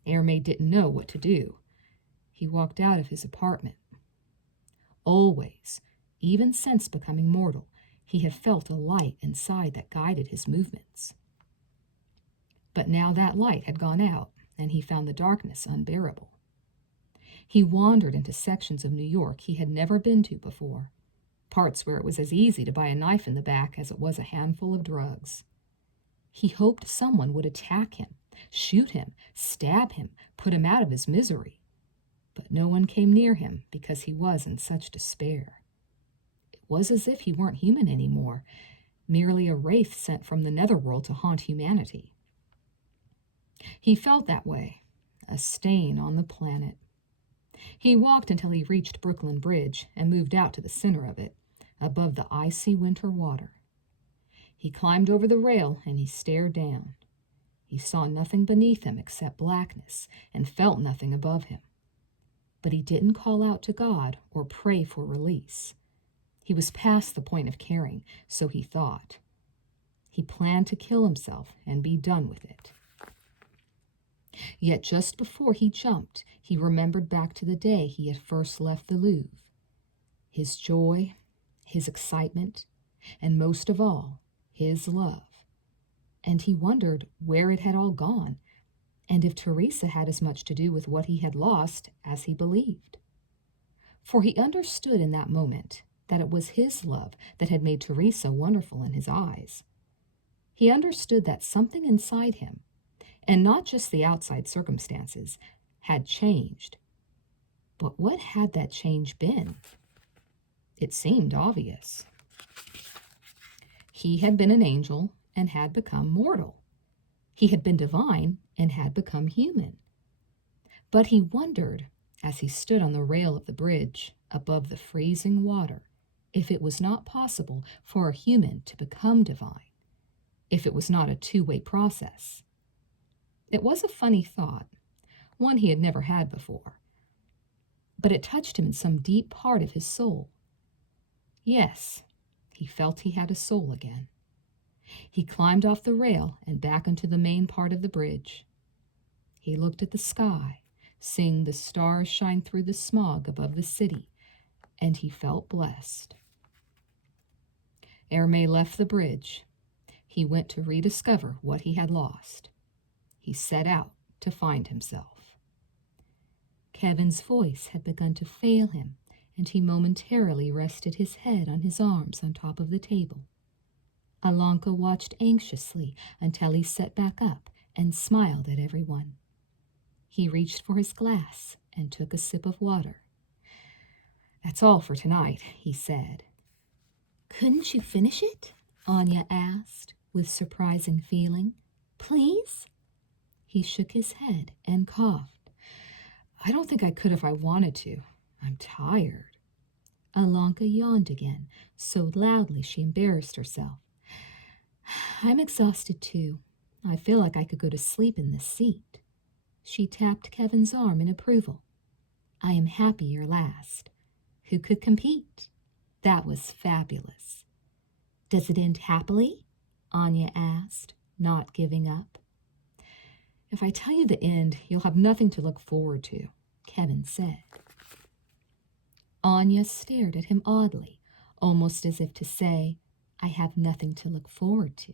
Hermé didn't know what to do. He walked out of his apartment. Always, even since becoming mortal, he had felt a light inside that guided his movements. But now that light had gone out, and he found the darkness unbearable. He wandered into sections of New York he had never been to before, parts where it was as easy to buy a knife in the back as it was a handful of drugs. He hoped someone would attack him, shoot him, stab him, put him out of his misery. But no one came near him because he was in such despair. It was as if he weren't human anymore, merely a wraith sent from the netherworld to haunt humanity. He felt that way, a stain on the planet. He walked until he reached Brooklyn Bridge and moved out to the center of it, above the icy winter water. He climbed over the rail and he stared down. He saw nothing beneath him except blackness and felt nothing above him. But he didn't call out to God or pray for release. He was past the point of caring, so he thought. He planned to kill himself and be done with it. Yet just before he jumped, he remembered back to the day he had first left the Louvre. His joy, his excitement, and most of all, his love. And he wondered where it had all gone, and if Teresa had as much to do with what he had lost as he believed. For he understood in that moment that it was his love that had made Teresa wonderful in his eyes. He understood that something inside him, and not just the outside circumstances, had changed. But what had that change been? It seemed obvious. He had been an angel and had become mortal. He had been divine and had become human. But he wondered, as he stood on the rail of the bridge above the freezing water, if it was not possible for a human to become divine, if it was not a two-way process. It was a funny thought, one he had never had before, but it touched him in some deep part of his soul. Yes, he felt he had a soul again. He climbed off the rail and back onto the main part of the bridge. He looked at the sky, seeing the stars shine through the smog above the city, and he felt blessed. Hermé left the bridge. He went to rediscover what he had lost. He set out to find himself. Kevin's voice had begun to fail him, and he momentarily rested his head on his arms on top of the table. Alanka watched anxiously until he sat back up and smiled at everyone. He reached for his glass and took a sip of water. "That's all for tonight," he said. "Couldn't you finish it?" Anya asked, with surprising feeling. "Please?" He shook his head and coughed. "I don't think I could if I wanted to. I'm tired." Alanka yawned again, so loudly she embarrassed herself. "I'm exhausted too. I feel like I could go to sleep in this seat." She tapped Kevin's arm in approval. "I am happy you're last. who could compete. That was fabulous. Does it end happily? Anya asked, not giving up. If I tell you the end, you'll have nothing to look forward to, Kevin said. Anya stared at him oddly, almost as if to say, I have nothing to look forward to.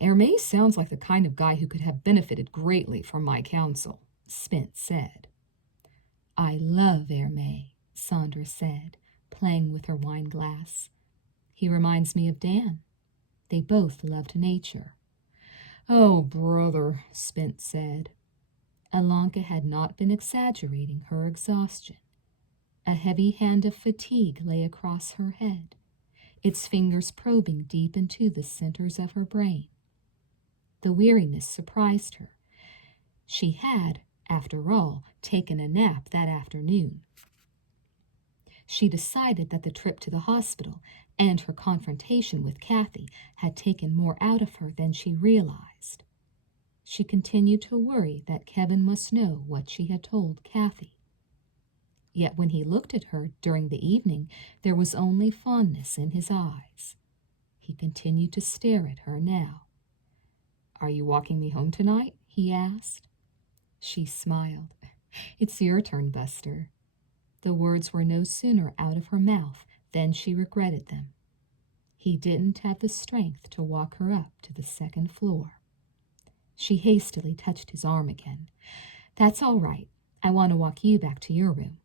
Hermé sounds like the kind of guy who could have benefited greatly from my counsel, Spence said. I love Hermé, Sandra said, playing with her wine glass. He reminds me of Dan. They both loved nature. Oh, brother, Spence said. Alanka had not been exaggerating her exhaustion. A heavy hand of fatigue lay across her head, its fingers probing deep into the centers of her brain. The weariness surprised her. She had, after all, taken a nap that afternoon. She decided that the trip to the hospital and her confrontation with Kathy had taken more out of her than she realized. She continued to worry that Kevin must know what she had told Kathy. Yet when he looked at her during the evening, there was only fondness in his eyes. He continued to stare at her now. Are you walking me home tonight? He asked. She smiled. It's your turn, Buster. The words were no sooner out of her mouth than she regretted them. He didn't have the strength to walk her up to the second floor. She hastily touched his arm again. That's all right. I want to walk you back to your room.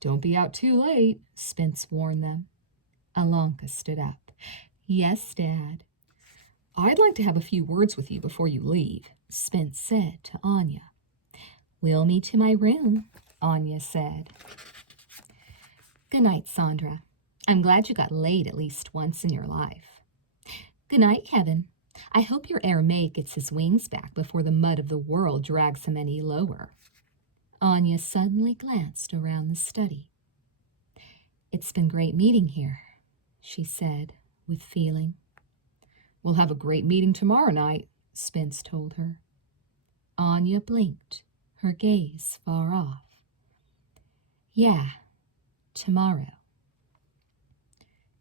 Don't be out too late, Spence warned them. Alanka stood up. Yes, Dad. I'd like to have a few words with you before you leave, Spence said to Anya. We'll meet to my room, Anya said. Good night, Sandra. I'm glad you got laid at least once in your life. Good night, Kevin. I hope your Hermé gets his wings back before the mud of the world drags him any lower. Anya suddenly glanced around the study. It's been great meeting here, she said with feeling. We'll have a great meeting tomorrow night, Spence told her. Anya blinked, her gaze far off. Yeah, tomorrow.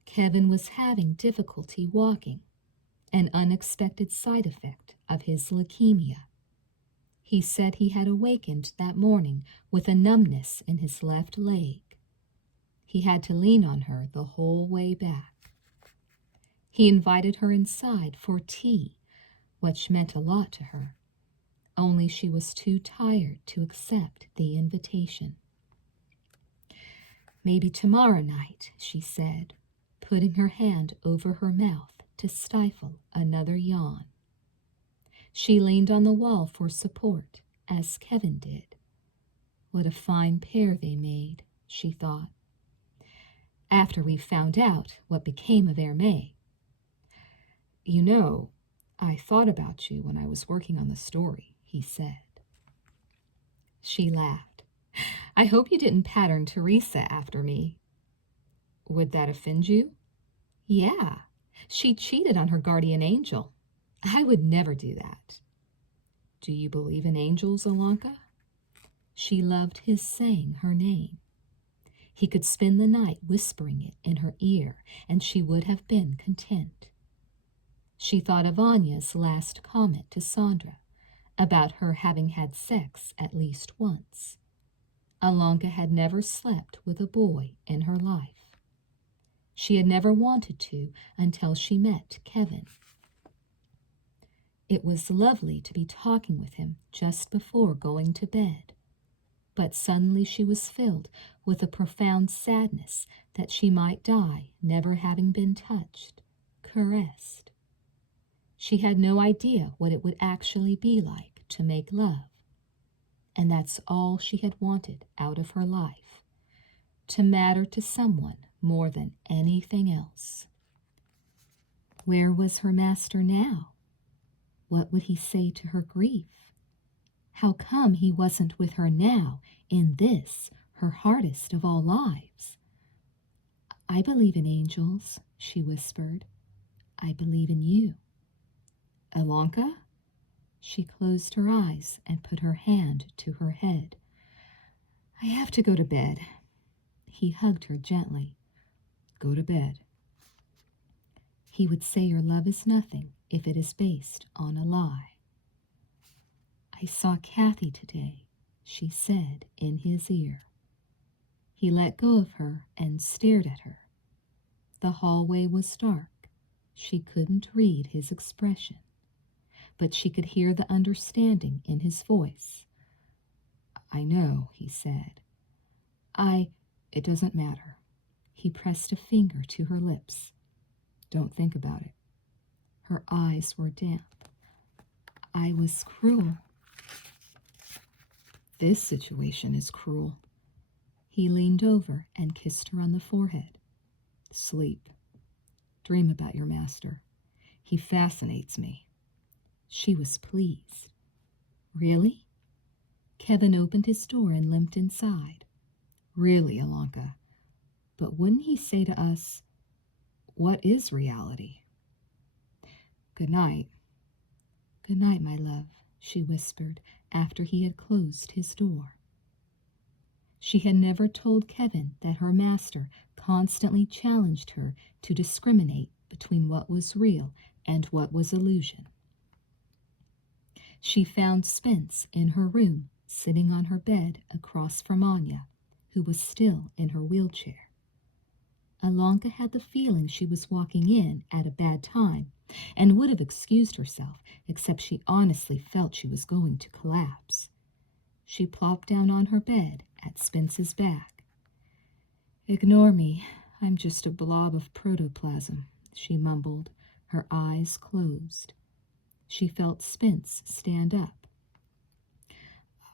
Kevin was having difficulty walking, an unexpected side effect of his leukemia. He said he had awakened that morning with a numbness in his left leg. He had to lean on her the whole way back. He invited her inside for tea, which meant a lot to her, only she was too tired to accept the invitation. Maybe tomorrow night, she said, putting her hand over her mouth to stifle another yawn. She leaned on the wall for support, as Kevin did. What a fine pair they made, she thought. After we found out what became of Hermé. You know, I thought about you when I was working on the story, he said. She laughed. I hope you didn't pattern Teresa after me. Would that offend you? Yeah, she cheated on her guardian angel. I would never do that. Do you believe in angels, Alanka? She loved his saying her name. He could spend the night whispering it in her ear, and she would have been content. She thought of Anya's last comment to Sandra about her having had sex at least once. Alanka had never slept with a boy in her life. She had never wanted to until she met Kevin. It was lovely to be talking with him just before going to bed, but suddenly she was filled with a profound sadness that she might die never having been touched, caressed. She had no idea what it would actually be like to make love, and that's all she had wanted out of her life, to matter to someone more than anything else. Where was her master now? What would he say to her grief? How come he wasn't with her now in this, her hardest of all lives? I believe in angels, she whispered. I believe in you. Alanka? She closed her eyes and put her hand to her head. I have to go to bed. He hugged her gently. Go to bed. He would say your love is nothing if it is based on a lie. I saw Kathy today, she said in his ear. He let go of her and stared at her. The hallway was dark. She couldn't read his expression, but she could hear the understanding in his voice. I know, he said. It doesn't matter. He pressed a finger to her lips. Don't think about it. Her eyes were damp. I was cruel. This situation is cruel. He leaned over and kissed her on the forehead. Sleep. Dream about your master. He fascinates me. She was pleased. Really? Kevin opened his door and limped inside. Really, Alanka. But wouldn't he say to us, what is reality? Good night. Good night, my love, she whispered after he had closed his door. She had never told Kevin that her master constantly challenged her to discriminate between what was real and what was illusion. She found Spence in her room, sitting on her bed across from Anya, who was still in her wheelchair. Alanka had the feeling she was walking in at a bad time and would have excused herself, except she honestly felt she was going to collapse. She plopped down on her bed at Spence's back. Ignore me, I'm just a blob of protoplasm, she mumbled, her eyes closed. She felt Spence stand up.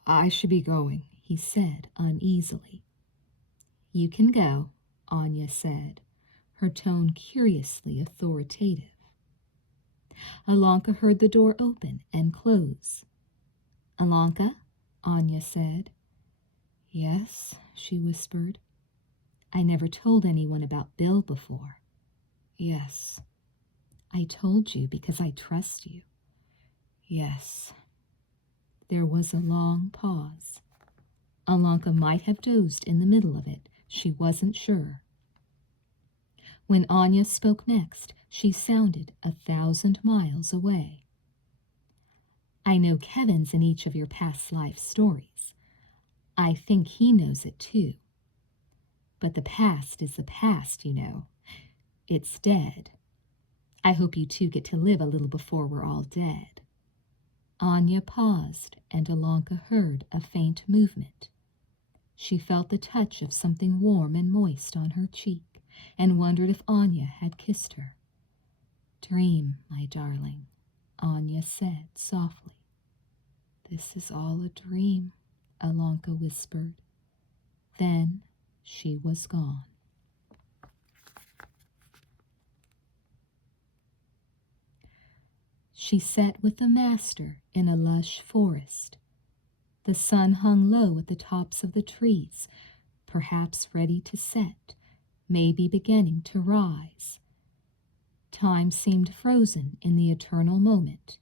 I should be going, he said uneasily. You can go, Anya said, her tone curiously authoritative. Alanka heard the door open and close. Alanka, Anya said. Yes, she whispered. I never told anyone about Bill before. Yes. I told you because I trust you. Yes. There was a long pause. Alanka might have dozed in the middle of it. She wasn't sure. When Anya spoke next, she sounded 1,000 miles away. I know Kevin's in each of your past life stories. I think he knows it too. But the past is the past, you know. It's dead. I hope you two get to live a little before we're all dead. Anya paused, and Alanka heard a faint movement. She felt the touch of something warm and moist on her cheek, and wondered if Anya had kissed her. Dream, my darling, Anya said softly. This is all a dream, Alanka whispered. Then she was gone. She sat with the master in a lush forest. The sun hung low at the tops of the trees, perhaps ready to set, maybe beginning to rise. Time seemed frozen in the eternal moment.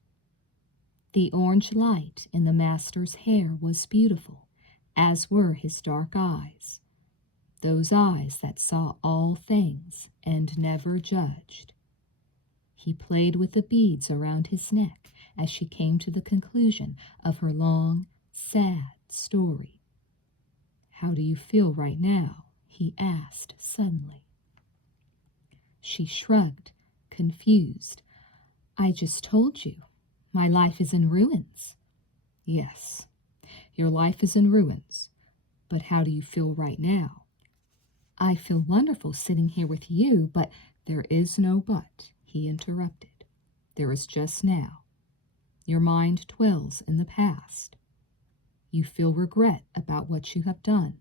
The orange light in the master's hair was beautiful, as were his dark eyes, those eyes that saw all things and never judged. He played with the beads around his neck as she came to the conclusion of her long, sad story. How do you feel right now? He asked suddenly. She shrugged, confused. I just told you. My life is in ruins. Yes, your life is in ruins. But how do you feel right now? I feel wonderful sitting here with you, but there is no but, he interrupted. There is just now. Your mind dwells in the past. You feel regret about what you have done,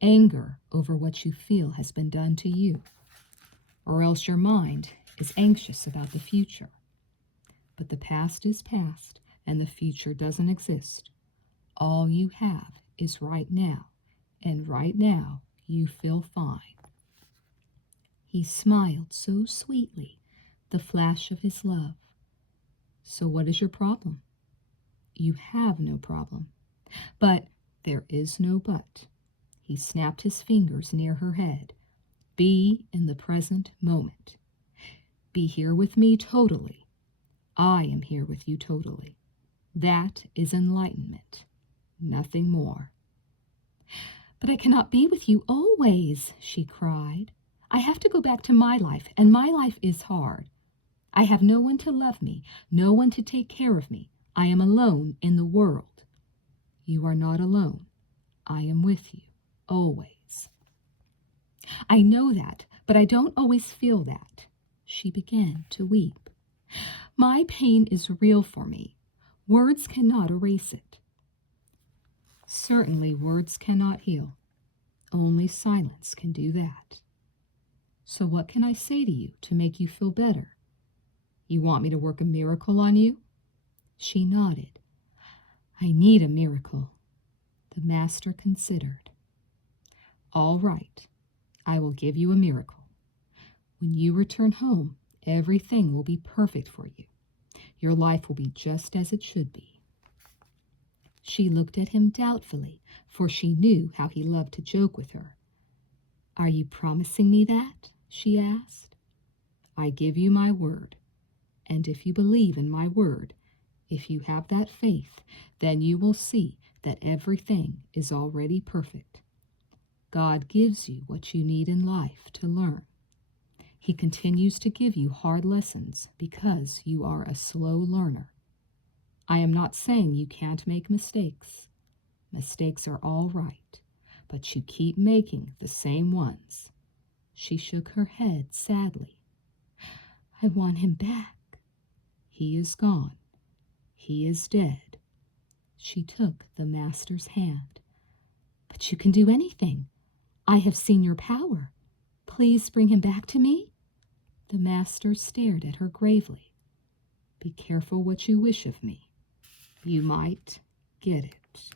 anger over what you feel has been done to you, or else your mind is anxious about the future. But the past is past, and the future doesn't exist. All you have is right now, and right now you feel fine. He smiled so sweetly, the flash of his love. So what is your problem? You have no problem. But there is no but. He snapped his fingers near her head. Be in the present moment. Be here with me totally. I am here with you totally. That is enlightenment. Nothing more. But I cannot be with you always, she cried. I have to go back to my life, and my life is hard. I have no one to love me, no one to take care of me. I am alone in the world. You are not alone. I am with you, always. I know that, but I don't always feel that. She began to weep. My pain is real for me. Words cannot erase it. Certainly words cannot heal. Only silence can do that. So what can I say to you to make you feel better? You want me to work a miracle on you? She nodded. I need a miracle. The master considered. All right, I will give you a miracle. When you return home, everything will be perfect for you. Your life will be just as it should be. She looked at him doubtfully, for she knew how he loved to joke with her. Are you promising me that? She asked. I give you my word. And if you believe in my word, if you have that faith, then you will see that everything is already perfect. God gives you what you need in life to learn. He continues to give you hard lessons because you are a slow learner. I am not saying you can't make mistakes. Mistakes are all right, but you keep making the same ones. She shook her head sadly. I want him back. He is gone. He is dead. She took the master's hand. But you can do anything. I have seen your power. Please bring him back to me. The master stared at her gravely. Be careful what you wish of me. You might get it.